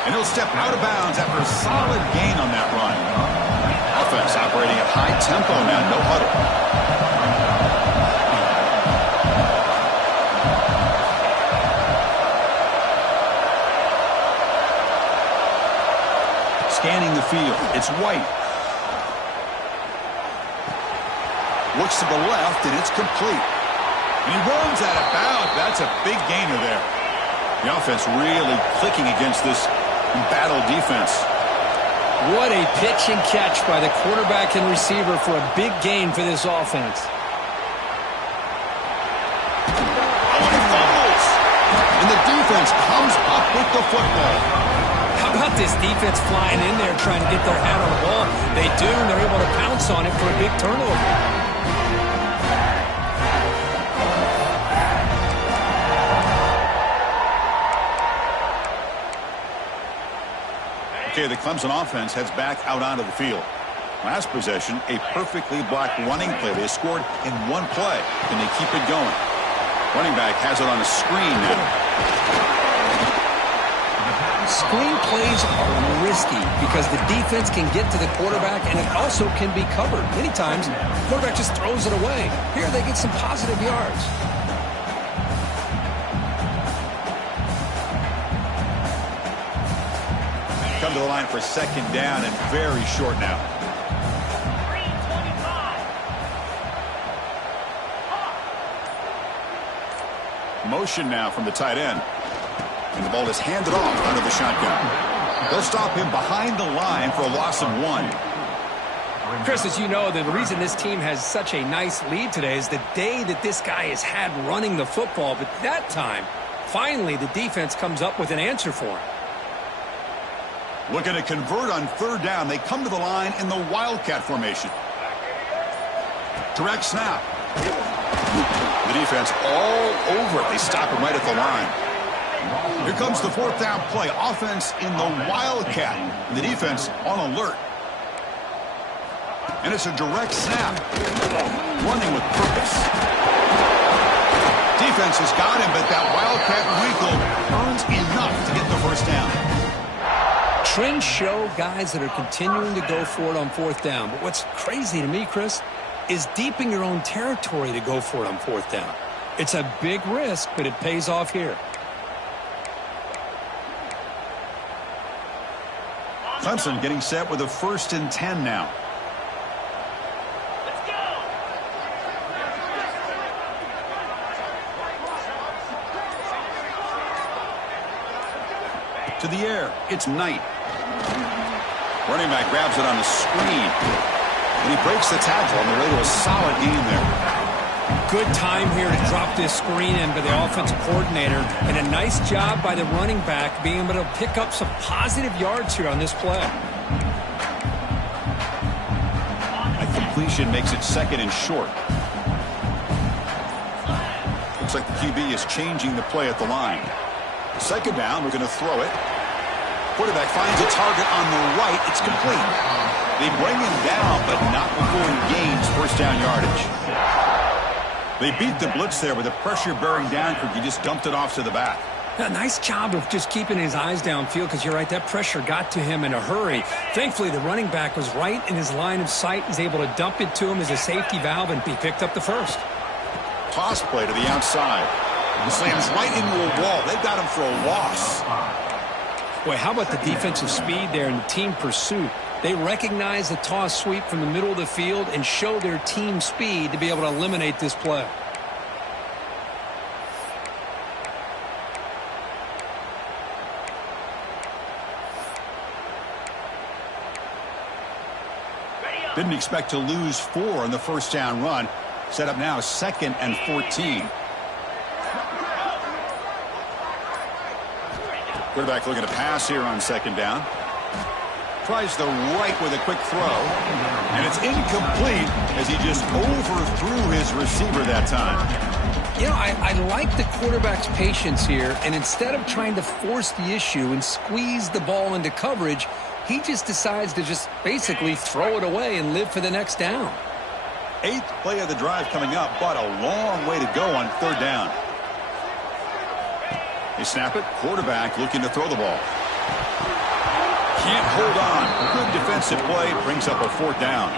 And he'll step out of bounds after a solid gain on that run. Offense operating at high tempo now, no huddle. Scanning the field, it's White. Looks to the left, and it's complete. And he runs out of bounds. That's a big gainer there. The offense really clicking against this battle defense. What a pitch and catch by the quarterback and receiver for a big gain for this offense. Oh, and he fumbles. And the defense comes up with the football. How about this defense flying in there trying to get their hat on the ball? They do, and they're able to pounce on it for a big turnover. Okay, the Clemson offense heads back out onto the field. Last possession, a perfectly blocked running play. They scored in one play, and they keep it going. Running back has it on a screen now. Screen plays are risky because the defense can get to the quarterback, and it also can be covered. Many times, the quarterback just throws it away. Here, they get some positive yards. Come to the line for second down and very short now. Motion now from the tight end. And the ball is handed off under the shotgun. They'll stop him behind the line for a loss of 1. Chris, as you know, the reason this team has such a nice lead today is the day that this guy has had running the football. But that time, finally, the defense comes up with an answer for him. Looking to convert on 3rd down. They come to the line in the Wildcat formation. Direct snap. The defense all over it. They stop him right at the line. Here comes the 4th down play. Offense in the Wildcat. And the defense on alert. And it's a direct snap. Running with purpose. Defense has got him, but that Wildcat wrinkle earns enough to get the 1st down. Trends show guys that are continuing to go for it on 4th down. But what's crazy to me, Chris, is deep in your own territory to go for it on 4th down. It's a big risk, but it pays off here. Clemson getting set with a 1st and 10 now. To the air, it's Knight. Running back grabs it on the screen. And he breaks the tackle on the way to a solid gain there. Good time here to drop this screen in by the offensive coordinator. And a nice job by the running back being able to pick up some positive yards here on this play. A completion makes it 2nd and short. Looks like the QB is changing the play at the line. 2nd down, we're going to throw it. Quarterback finds a target on the right. It's complete. They bring him down, but not before he gains 1st down yardage. They beat the blitz there with a pressure-bearing down crew. He just dumped it off to the back. A nice job of just keeping his eyes downfield because you're right, that pressure got to him in a hurry. Thankfully, the running back was right in his line of sight. He's able to dump it to him as a safety valve, and he picked up the 1st. Toss play to the outside. He slams right into a wall. They've got him for a loss. Boy, how about the defensive speed there and the team pursuit? They recognize the toss sweep from the middle of the field and show their team speed to be able to eliminate this play. Didn't expect to lose 4 on the 1st down run. Set up now 2nd and 14. Quarterback looking to pass here on 2nd down. Tries the right with a quick throw. And it's incomplete as he just overthrew his receiver that time. You know, I like the quarterback's patience here. And instead of trying to force the issue and squeeze the ball into coverage, he just decides to just basically throw it away and live for the next down. 8th play of the drive coming up, but a long way to go on 3rd down. They snap it. Quarterback looking to throw the ball. Can't hold on. Good defensive play. Brings up a 4th down.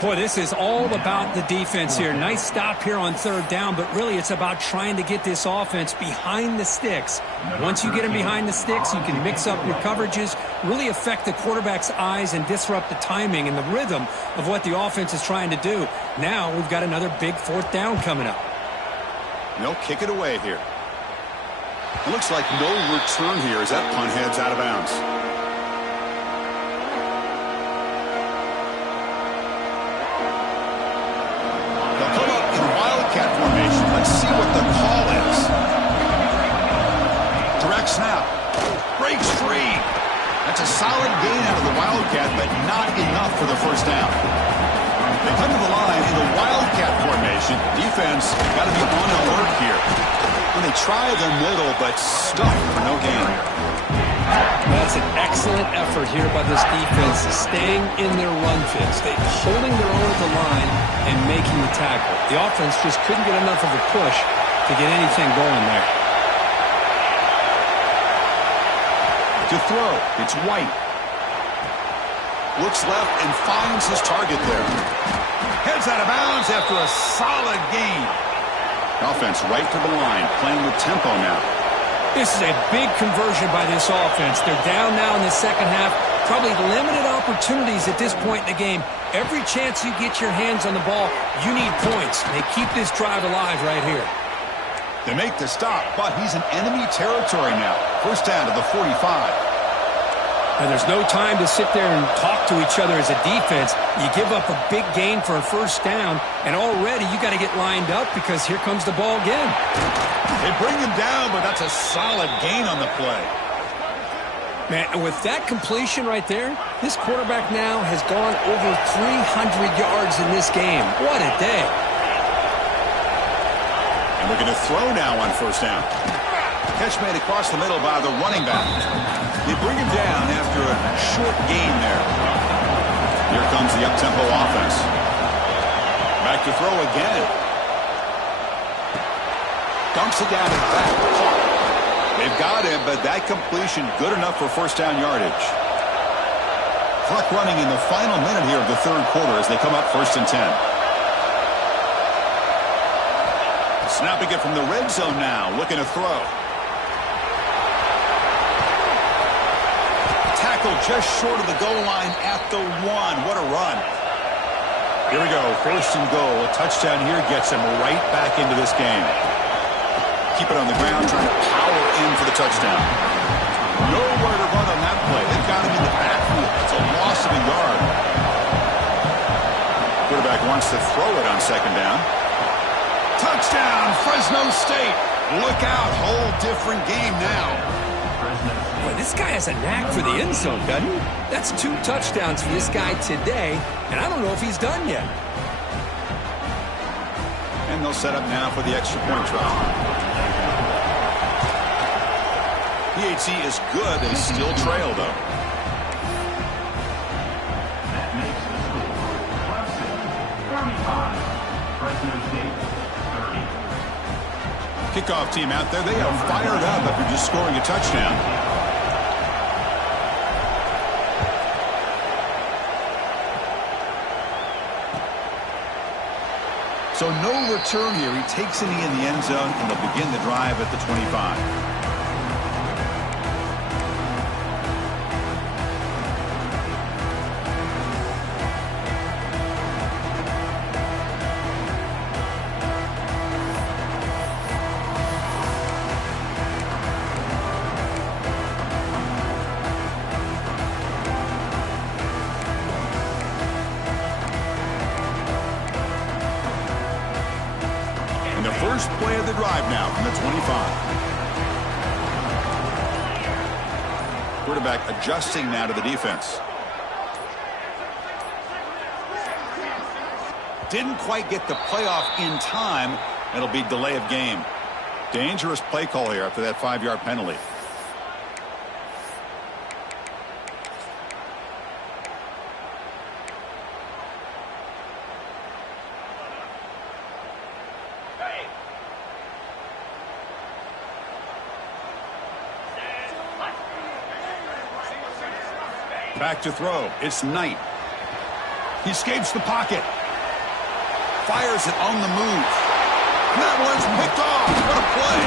Boy, this is all about the defense here. Nice stop here on 3rd down, but really it's about trying to get this offense behind the sticks. Once you get them behind the sticks, you can mix up your coverages, really affect the quarterback's eyes and disrupt the timing and the rhythm of what the offense is trying to do. Now we've got another big 4th down coming up. They'll kick it away here. It looks like no return here as that punt heads out of bounds. They'll come up in Wildcat formation. Let's see what the call is. Direct snap. Breaks free. That's a solid gain out of the Wildcat, but not enough for the 1st down. They come to the line in the Wildcat formation. Defense got to be on alert here. And they try the middle, but stuck for no gain. That's an excellent effort here by this defense, staying in their run fits. They're holding their own at the line and making the tackle. The offense just couldn't get enough of a push to get anything going there. To throw, it's White. Looks left and finds his target there. Heads out of bounds after a solid gain. Offense right to the line, playing with tempo now. This is a big conversion by this offense. They're down now in the 2nd half. Probably limited opportunities at this point in the game. Every chance you get your hands on the ball, you need points. They keep this drive alive right here. They make the stop, but he's in enemy territory now. First down to the 45. And there's no time to sit there and talk to each other as a defense. You give up a big gain for a first down, and already you got to get lined up because here comes the ball again. They bring him down, but that's a solid gain on the play. Man, and with that completion right there, this quarterback now has gone over 300 yards in this game. What a day. And we're going to throw now on first down. Catch made across the middle by the running back. They bring him down after a short gain there. Here comes the up-tempo offense. Back to throw again. Dumps it down and back. They've got him, but that completion good enough for first down yardage. Clock running in the final minute here of the third quarter as they come up first and 10. Snapping it from the red zone now, looking to throw. Tackle just short of the goal line at the 1. What a run. Here we go, first and goal. A touchdown here gets him right back into this game. Keep it on the ground, trying to power in for the touchdown. Nowhere to run on that play. They've got him in the backfield. It's a loss of a yard. Quarterback wants to throw it on second down. Touchdown, Fresno State. Look out, whole different game now. Boy, this guy has a knack for the end zone, doesn't he? That's 2 touchdowns for this guy today, and I don't know if he's done yet. And they'll set up now for the extra point try. PHC is good. They still trail, though. That makes the score Clemson 35, Fresno State 30. Kickoff team out there. They are fired up after just scoring a touchdown. So no return here. He takes it in the end zone, and they'll begin the drive at the 25. First play of the drive now from the 25. Quarterback adjusting now to the defense. Didn't quite get the playoff in time. It'll be delay of game. Dangerous play call here after that 5-yard penalty. Back to throw. It's Knight. He escapes the pocket. Fires it on the move. That one's picked off. What a play.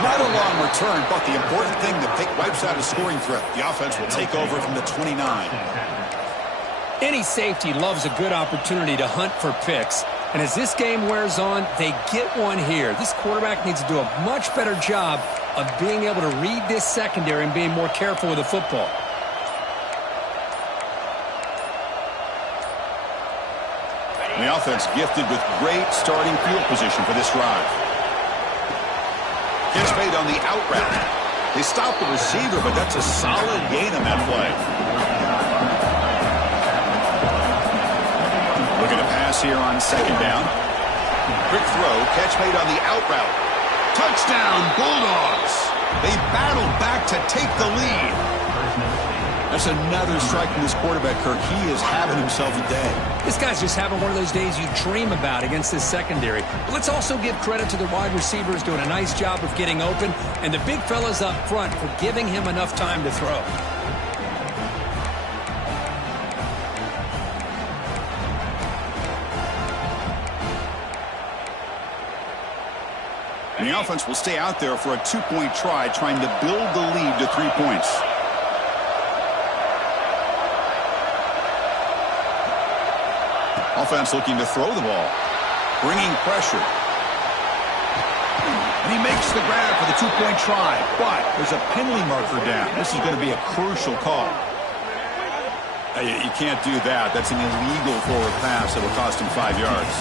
Not a long return, but the important thing, the pick wipes out a scoring threat. The offense will take over from the 29. Any safety loves a good opportunity to hunt for picks. And as this game wears on, they get one here. This quarterback needs to do a much better job of being able to read this secondary and being more careful with the football. And the offense gifted with great starting field position for this drive. Catch made on the out route. They stop the receiver, but that's a solid gain on that play. Looking to pass here on second down. Quick throw, catch made on the out route. Touchdown, Bulldogs. They battled back to take the lead. That's another strike from this quarterback, Kirk. He is having himself a day. This guy's just having one of those days you dream about against this secondary. But let's also give credit to the wide receivers doing a nice job of getting open, and the big fellas up front for giving him enough time to throw. And the offense will stay out there for a 2-point try, trying to build the lead to 3 points. Offense looking to throw the ball. Bringing pressure. And he makes the grab for the two-point try, but there's a penalty marker down. This is going to be a crucial call. You can't do that. That's an illegal forward pass that will cost him 5 yards.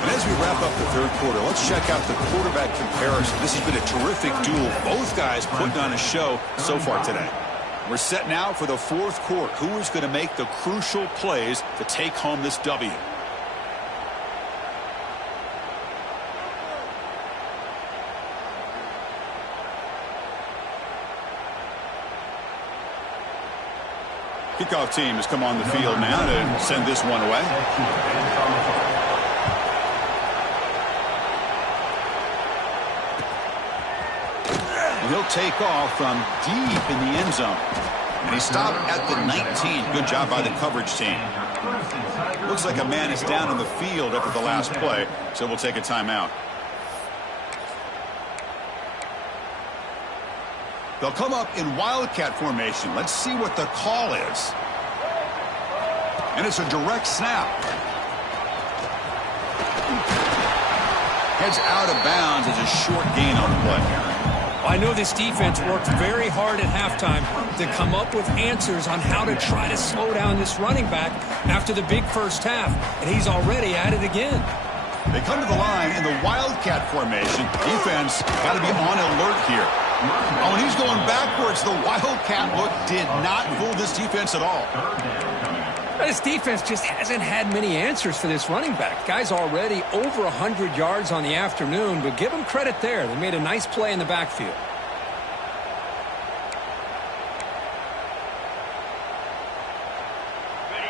And as we wrap up the third quarter, let's check out the quarterback comparison. This has been a terrific duel. Both guys putting on a show so far today. We're set now for the fourth quarter. Who is going to make the crucial plays to take home this W? Kickoff team has come on the field now to send this one away. And he'll take off from deep in the end zone. And he stopped at the 19. Good job by the coverage team. Looks like a man is down on the field after the last play, so we'll take a timeout. They'll come up in wildcat formation. Let's see what the call is. And it's a direct snap. Heads out of bounds as a short gain on the play. I know this defense worked very hard at halftime to come up with answers on how to try to slow down this running back after the big first half, and he's already at it again. They come to the line in the wildcat formation. Defense got to be on alert here. Oh, and he's going backwards. The wildcat look did not fool this defense at all. This defense just hasn't had many answers for this running back. Guy's already over 100 yards on the afternoon, but give him credit there. They made a nice play in the backfield.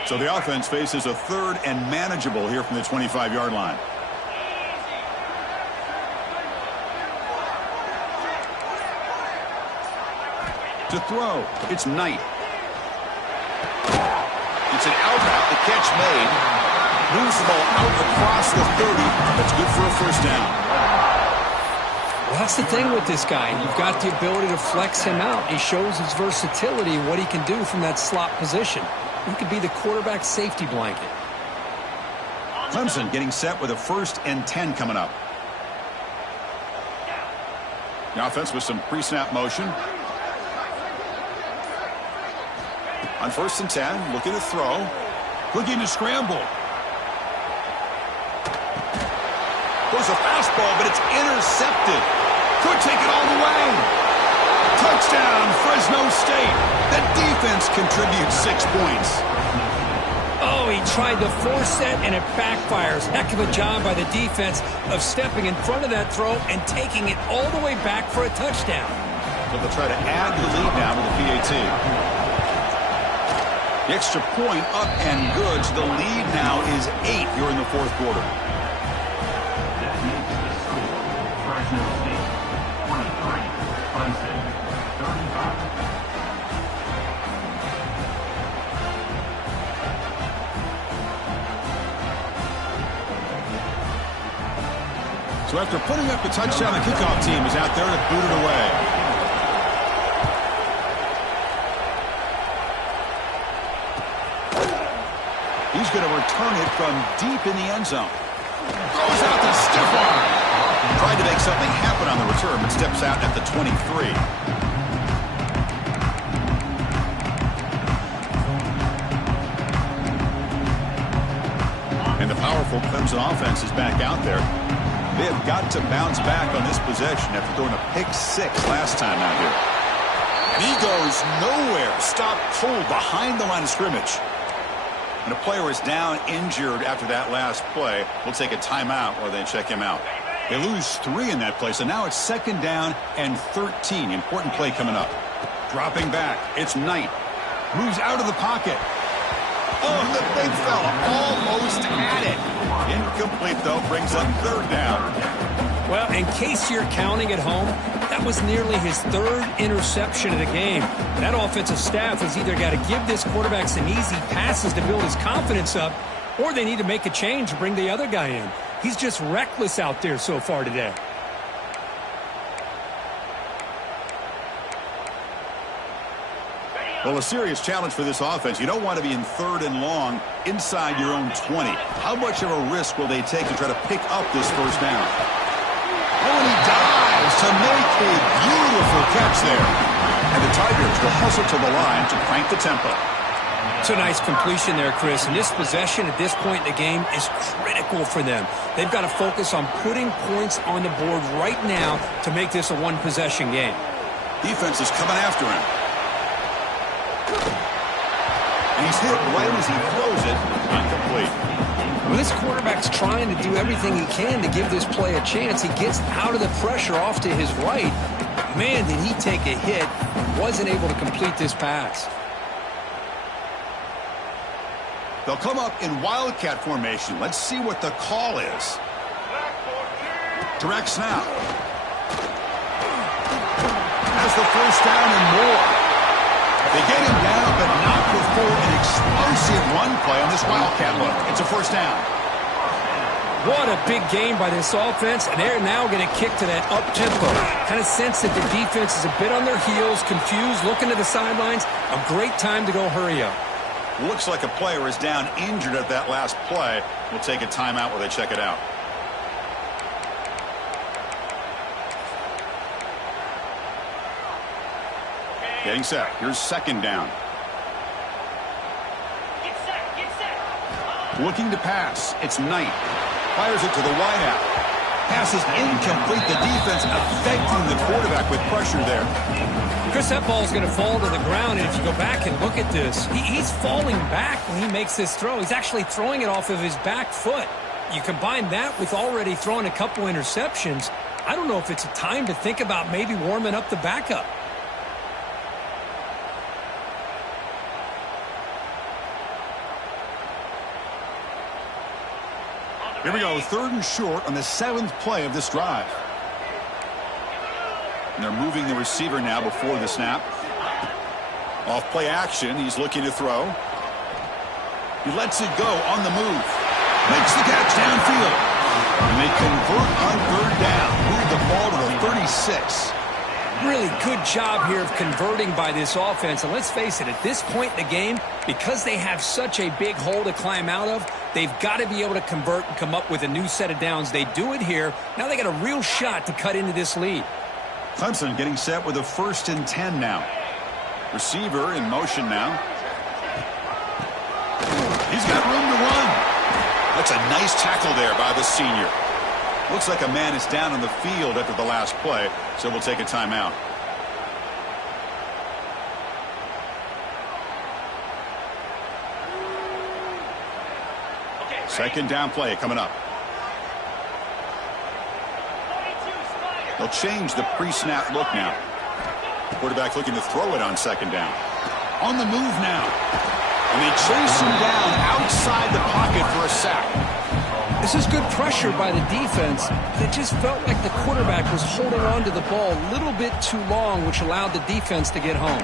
So the offense faces a third and manageable here from the 25-yard line. To throw, it's Knight. It's an out route, the catch made. Moves the ball out across the 30. That's good for a first down. Well, that's the thing with this guy. You've got the ability to flex him out. He shows his versatility, what he can do from that slot position. He could be the quarterback safety blanket. Clemson getting set with a 1st and 10 coming up. The offense with some pre-snap motion. On 1st and 10, looking to throw. Looking to scramble. Goes a fastball, but it's intercepted. Could take it all the way. Touchdown, Fresno State. That defense contributes 6 points. Oh, he tried to force that, and it backfires. Heck of a job by the defense of stepping in front of that throw and taking it all the way back for a touchdown. So they'll try to add the lead now with the PAT. The extra point up and good. So the lead now is 8 here in the fourth quarter. That makes the score Fresno State 23, Clemson 35. So after putting up the touchdown, the kickoff team is out there to boot it away. He's going to return it from deep in the end zone. Throws out the stiff arm. Tried to make something happen on the return, but steps out at the 23. And the powerful Clemson offense is back out there. They have got to bounce back on this possession after throwing a pick 6 last time out here. And he goes nowhere. Stopped cold behind the line of scrimmage. And a player is down injured after that last play. We'll take a timeout while they check him out. They lose 3 in that play, so now it's 2nd down and 13. Important play coming up. Dropping back, it's Knight. Moves out of the pocket. Oh, the big fella almost had it. Incomplete, though, brings up 3rd down. Well, in case you're counting at home, that was nearly his 3rd interception of the game. That offensive staff has either got to give this quarterback some easy passes to build his confidence up, or they need to make a change and bring the other guy in. He's just reckless out there so far today. Well, a serious challenge for this offense. You don't want to be in 3rd and long inside your own 20. How much of a risk will they take to try to pick up this 1st down? Oh, and he dives. to make a beautiful catch there. And the Tigers will hustle to the line to crank the tempo. It's a nice completion there, Chris. And this possession at this point in the game is critical for them. They've got to focus on putting points on the board right now to make this a one-possession game. Defense is coming after him. And he's hit right as he throws it. Incomplete. Well, this quarterback's trying to do everything he can to give this play a chance. He gets out of the pressure off to his right. But man, did he take a hit. Wasn't able to complete this pass. They'll come up in wildcat formation. Let's see what the call is. Direct snap. Has the first down and more. They get him down, but not before an explosive run play on this wildcat look. It's a first down. What a big game by this offense, and they're now going to kick to that up-tempo. Kind of sense that the defense is a bit on their heels, confused, looking to the sidelines. A great time to go hurry up. Looks like a player is down injured at that last play. We'll take a timeout while they check it out. Getting set. Here's second down. Get set. Looking to pass. It's Knight. Fires it to the wideout. Pass is incomplete. The defense affecting the quarterback with pressure there. Chris, that ball is going to fall to the ground, and if you go back and look at this, he's falling back when he makes this throw. He's actually throwing it off of his back foot. You combine that with already throwing a couple interceptions, I don't know if it's a time to think about maybe warming up the backup. Here we go, third and short on the 7th play of this drive. And they're moving the receiver now before the snap. Off play action, he's looking to throw. He lets it go on the move. Makes the catch downfield. And they convert on third down. Move the ball to the 36. Really good job here of converting by this offense. And let's face it, at this point in the game, because they have such a big hole to climb out of, they've got to be able to convert and come up with a new set of downs. They do it here. Now they got a real shot to cut into this lead. Clemson getting set with a 1st and 10 now. Receiver in motion now. He's got room to run. That's a nice tackle there by the senior. Looks like a man is down on the field after the last play, so we'll take a timeout. Second down play coming up. They'll change the pre-snap look now. Quarterback looking to throw it on second down. On the move now. And they chase him down outside the pocket for a sack. This is good pressure by the defense. It just felt like the quarterback was holding on to the ball a little bit too long, which allowed the defense to get home.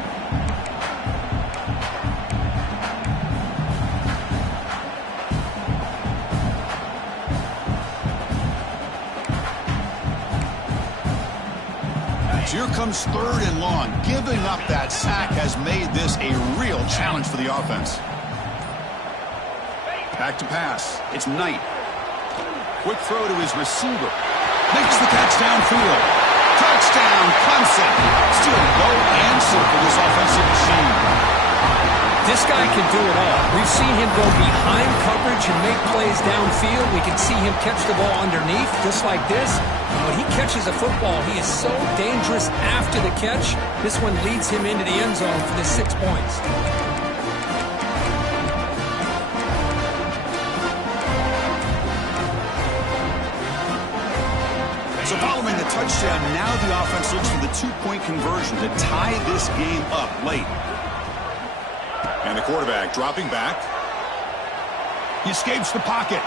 Here comes third and long. Giving up that sack has made this a real challenge for the offense. Back to pass. It's Knight. Quick throw to his receiver. Makes the catch downfield. Touchdown, Clemson. Still no answer for this offensive machine. This guy can do it all. We've seen him go behind coverage and make plays downfield. We can see him catch the ball underneath, just like this. When he catches a football, he is so dangerous after the catch. This one leads him into the end zone for the 6 points. So following the touchdown, now the offense looks for the 2-point conversion to tie this game up late. And the quarterback dropping back. He escapes the pocket.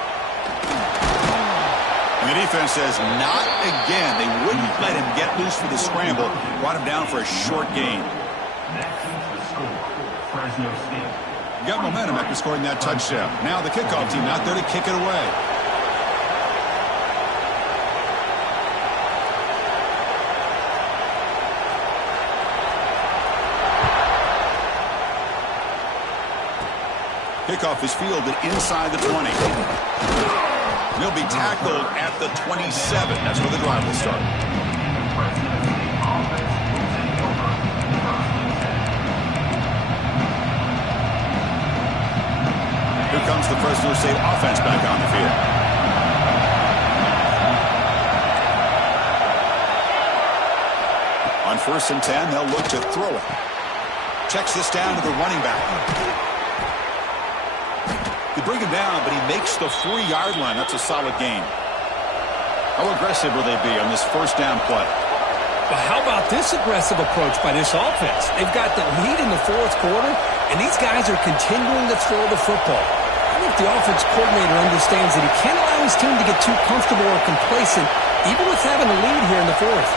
And the defense says, not again. They wouldn't let him get loose for the scramble. Brought him down for a short gain. Next, the score, Fresno State. You got momentum after scoring that touchdown. Now the kickoff team out there to kick it away. Kickoff is fielded inside the 20. He'll be tackled at the 27. That's where the drive will start. Steelers save offense back on the field. On 1st and 10, they'll look to throw it. Checks this down to the running back. They bring him down, but he makes the 4-yard line. That's a solid gain. How aggressive will they be on this 1st down play? But how about this aggressive approach by this offense? They've got the lead in the 4th quarter, and these guys are continuing to throw the football. I think the offense coordinator understands that he can't allow his team to get too comfortable or complacent, even with having the lead here in the 4th.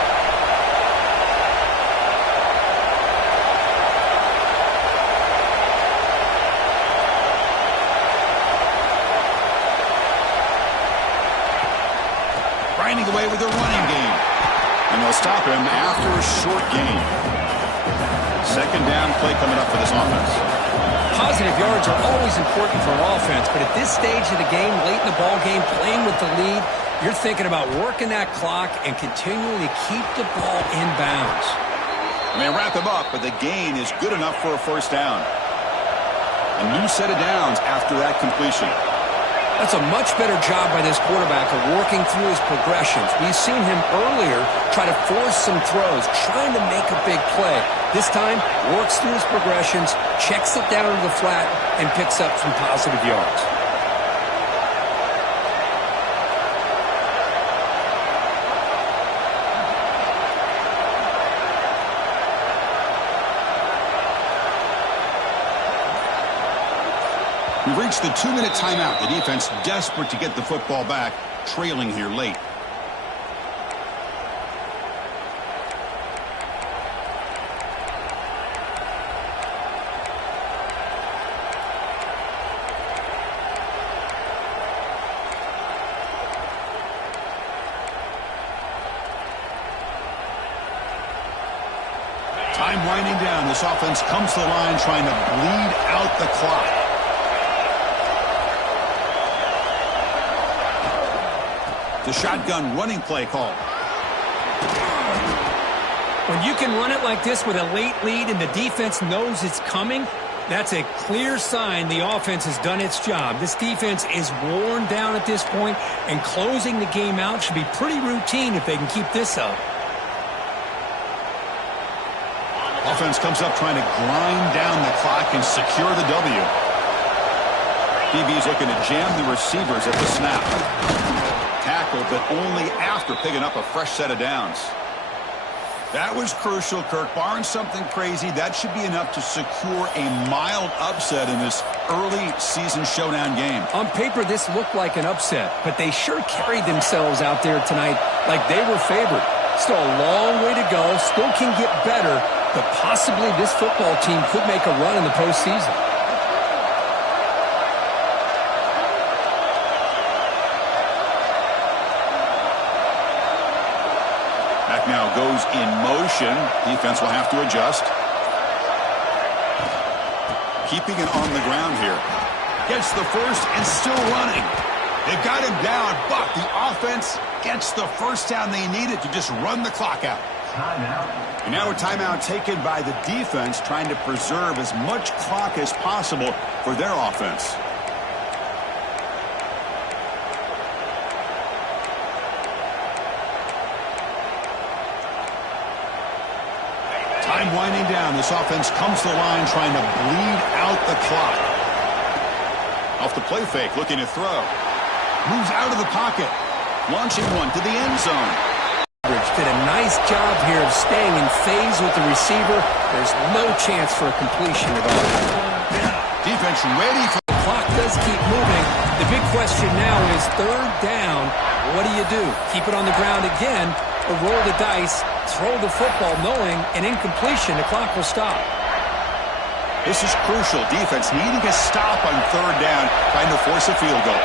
Grinding away with their running game. And they'll stop him after a short gain. 2nd down play coming up for this offense. Positive yards are always important for an offense, but at this stage of the game, late in the ball game, playing with the lead, you're thinking about working that clock and continuing to keep the ball in bounds. And they wrap him up, but the gain is good enough for a 1st down. A new set of downs after that completion. That's a much better job by this quarterback of working through his progressions. We've seen him earlier try to force some throws, trying to make a big play. This time, works through his progressions, checks it down to the flat, and picks up some positive yards. We've reached the 2-minute timeout. The defense desperate to get the football back, trailing here late. Time winding down. This offense comes to the line trying to bleed out the clock. The shotgun running play call. When you can run it like this with a late lead and the defense knows it's coming, that's a clear sign the offense has done its job. This defense is worn down at this point, and closing the game out should be pretty routine if they can keep this up. Offense comes up trying to grind down the clock and secure the W. DB's looking to jam the receivers at the snap. Tackle, but only after picking up a fresh set of downs. That was crucial, Kirk. Barring something crazy, that should be enough to secure a mild upset in this early season showdown game. On paper, this looked like an upset, but they sure carried themselves out there tonight like they were favored. Still a long way to go, still can get better, but possibly this football team could make a run in the postseason. Now goes in motion. Defense will have to adjust. Keeping it on the ground here. Gets the first and still running. They've got him down, but the offense gets the 1st down they needed to just run the clock out. And now a timeout taken by the defense, trying to preserve as much clock as possible for their offense. Time winding down. This offense comes to the line trying to bleed out the clock. Off the play fake, looking to throw. Moves out of the pocket. Launching one to the end zone. Did a nice job here of staying in phase with the receiver. There's no chance for a completion at all. Defense ready for the clock does keep moving. The big question now is 3rd down. What do? Keep it on the ground again or roll the dice, throw the football knowing an incompletion, the clock will stop. This is crucial. Defense needing a stop on 3rd down, trying to force a field goal.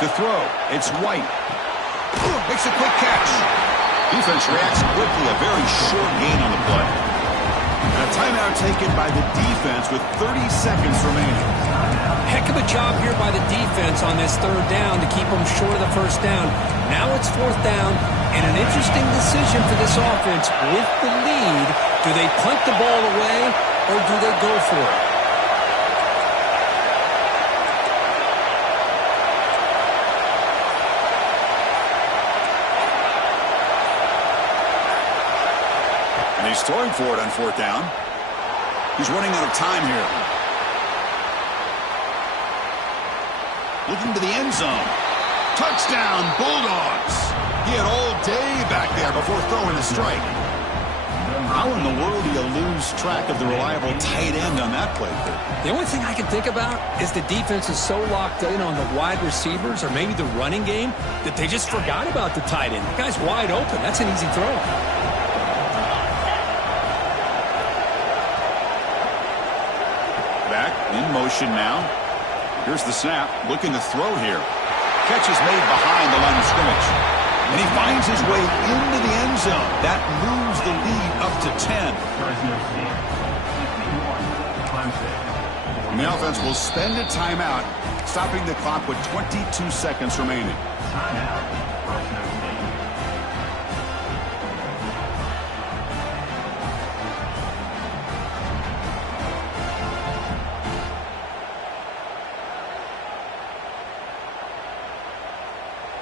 To throw, it's White. Makes a quick catch. Defense reacts quickly, a very short gain on the play. A timeout taken by the defense with 30 seconds remaining. Heck of a job here by the defense on this third down to keep them short of the first down. Now it's fourth down, and an interesting decision for this offense with the lead. Do they punt the ball away, or do they go for it? And he's throwing for it on fourth down. He's running out of time here. Looking to the end zone. Touchdown, Bulldogs. He had all day back there before throwing a strike. How in the world do you lose track of the reliable tight end on that play? The only thing I can think about is the defense is so locked in on the wide receivers or maybe the running game that they just forgot about the tight end. The guy's wide open. That's an easy throw. Back in motion now. Here's the snap. Looking to throw here. Catch is made behind the line of scrimmage. And he finds his way into the end zone. That moves the lead up to 10. And the offense will spend a timeout, stopping the clock with 22 seconds remaining.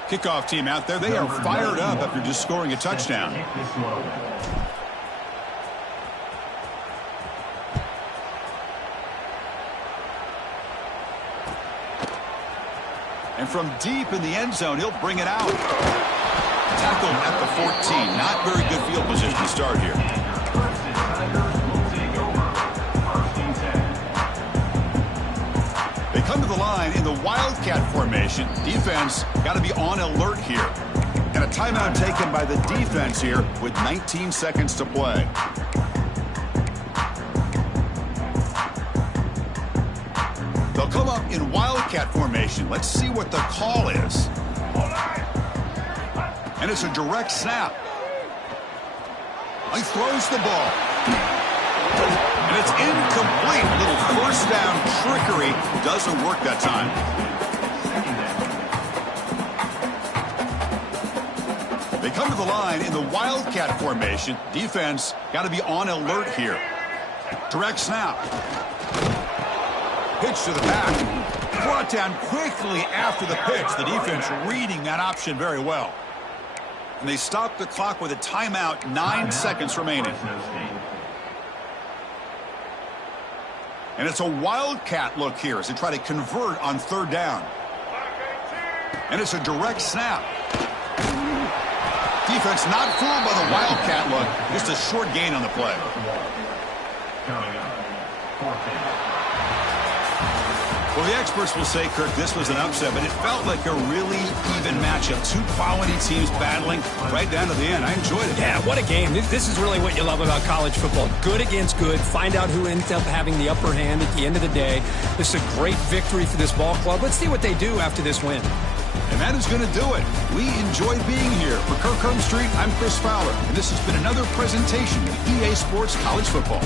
Kickoff team out there. They are fired up after just scoring a touchdown. And from deep in the end zone, he'll bring it out. Tackled at the 14. Not very good field position to start here. They come to the line in the Wildcat formation. Defense got to be on alert here. And a timeout taken by the defense here with 19 seconds to play. They'll come up in Wildcat formation. Let's see what the call is. And it's a direct snap. He throws the ball. And it's incomplete. A little first down trickery. Doesn't work that time. They come to the line in the Wildcat formation. Defense got to be on alert here. Direct snap. Pitch to the back. Brought down quickly after the pitch. The defense reading that option very well. And they stop the clock with a timeout. 9 seconds remaining. And it's a Wildcat look here as they try to convert on third down. And it's a direct snap. Defense not fooled by the Wildcat look. Just a short gain on the play. Well, the experts will say, Kirk, this was an upset, but it felt like a really even matchup. Two quality teams battling right down to the end. I enjoyed it. Yeah, what a game. This is really what you love about college football. Good against good. Find out who ends up having the upper hand at the end of the day. This is a great victory for this ball club. Let's see what they do after this win. And that is going to do it. We enjoyed being here. For Kirk Street, I'm Chris Fowler, and this has been another presentation of EA Sports College Football.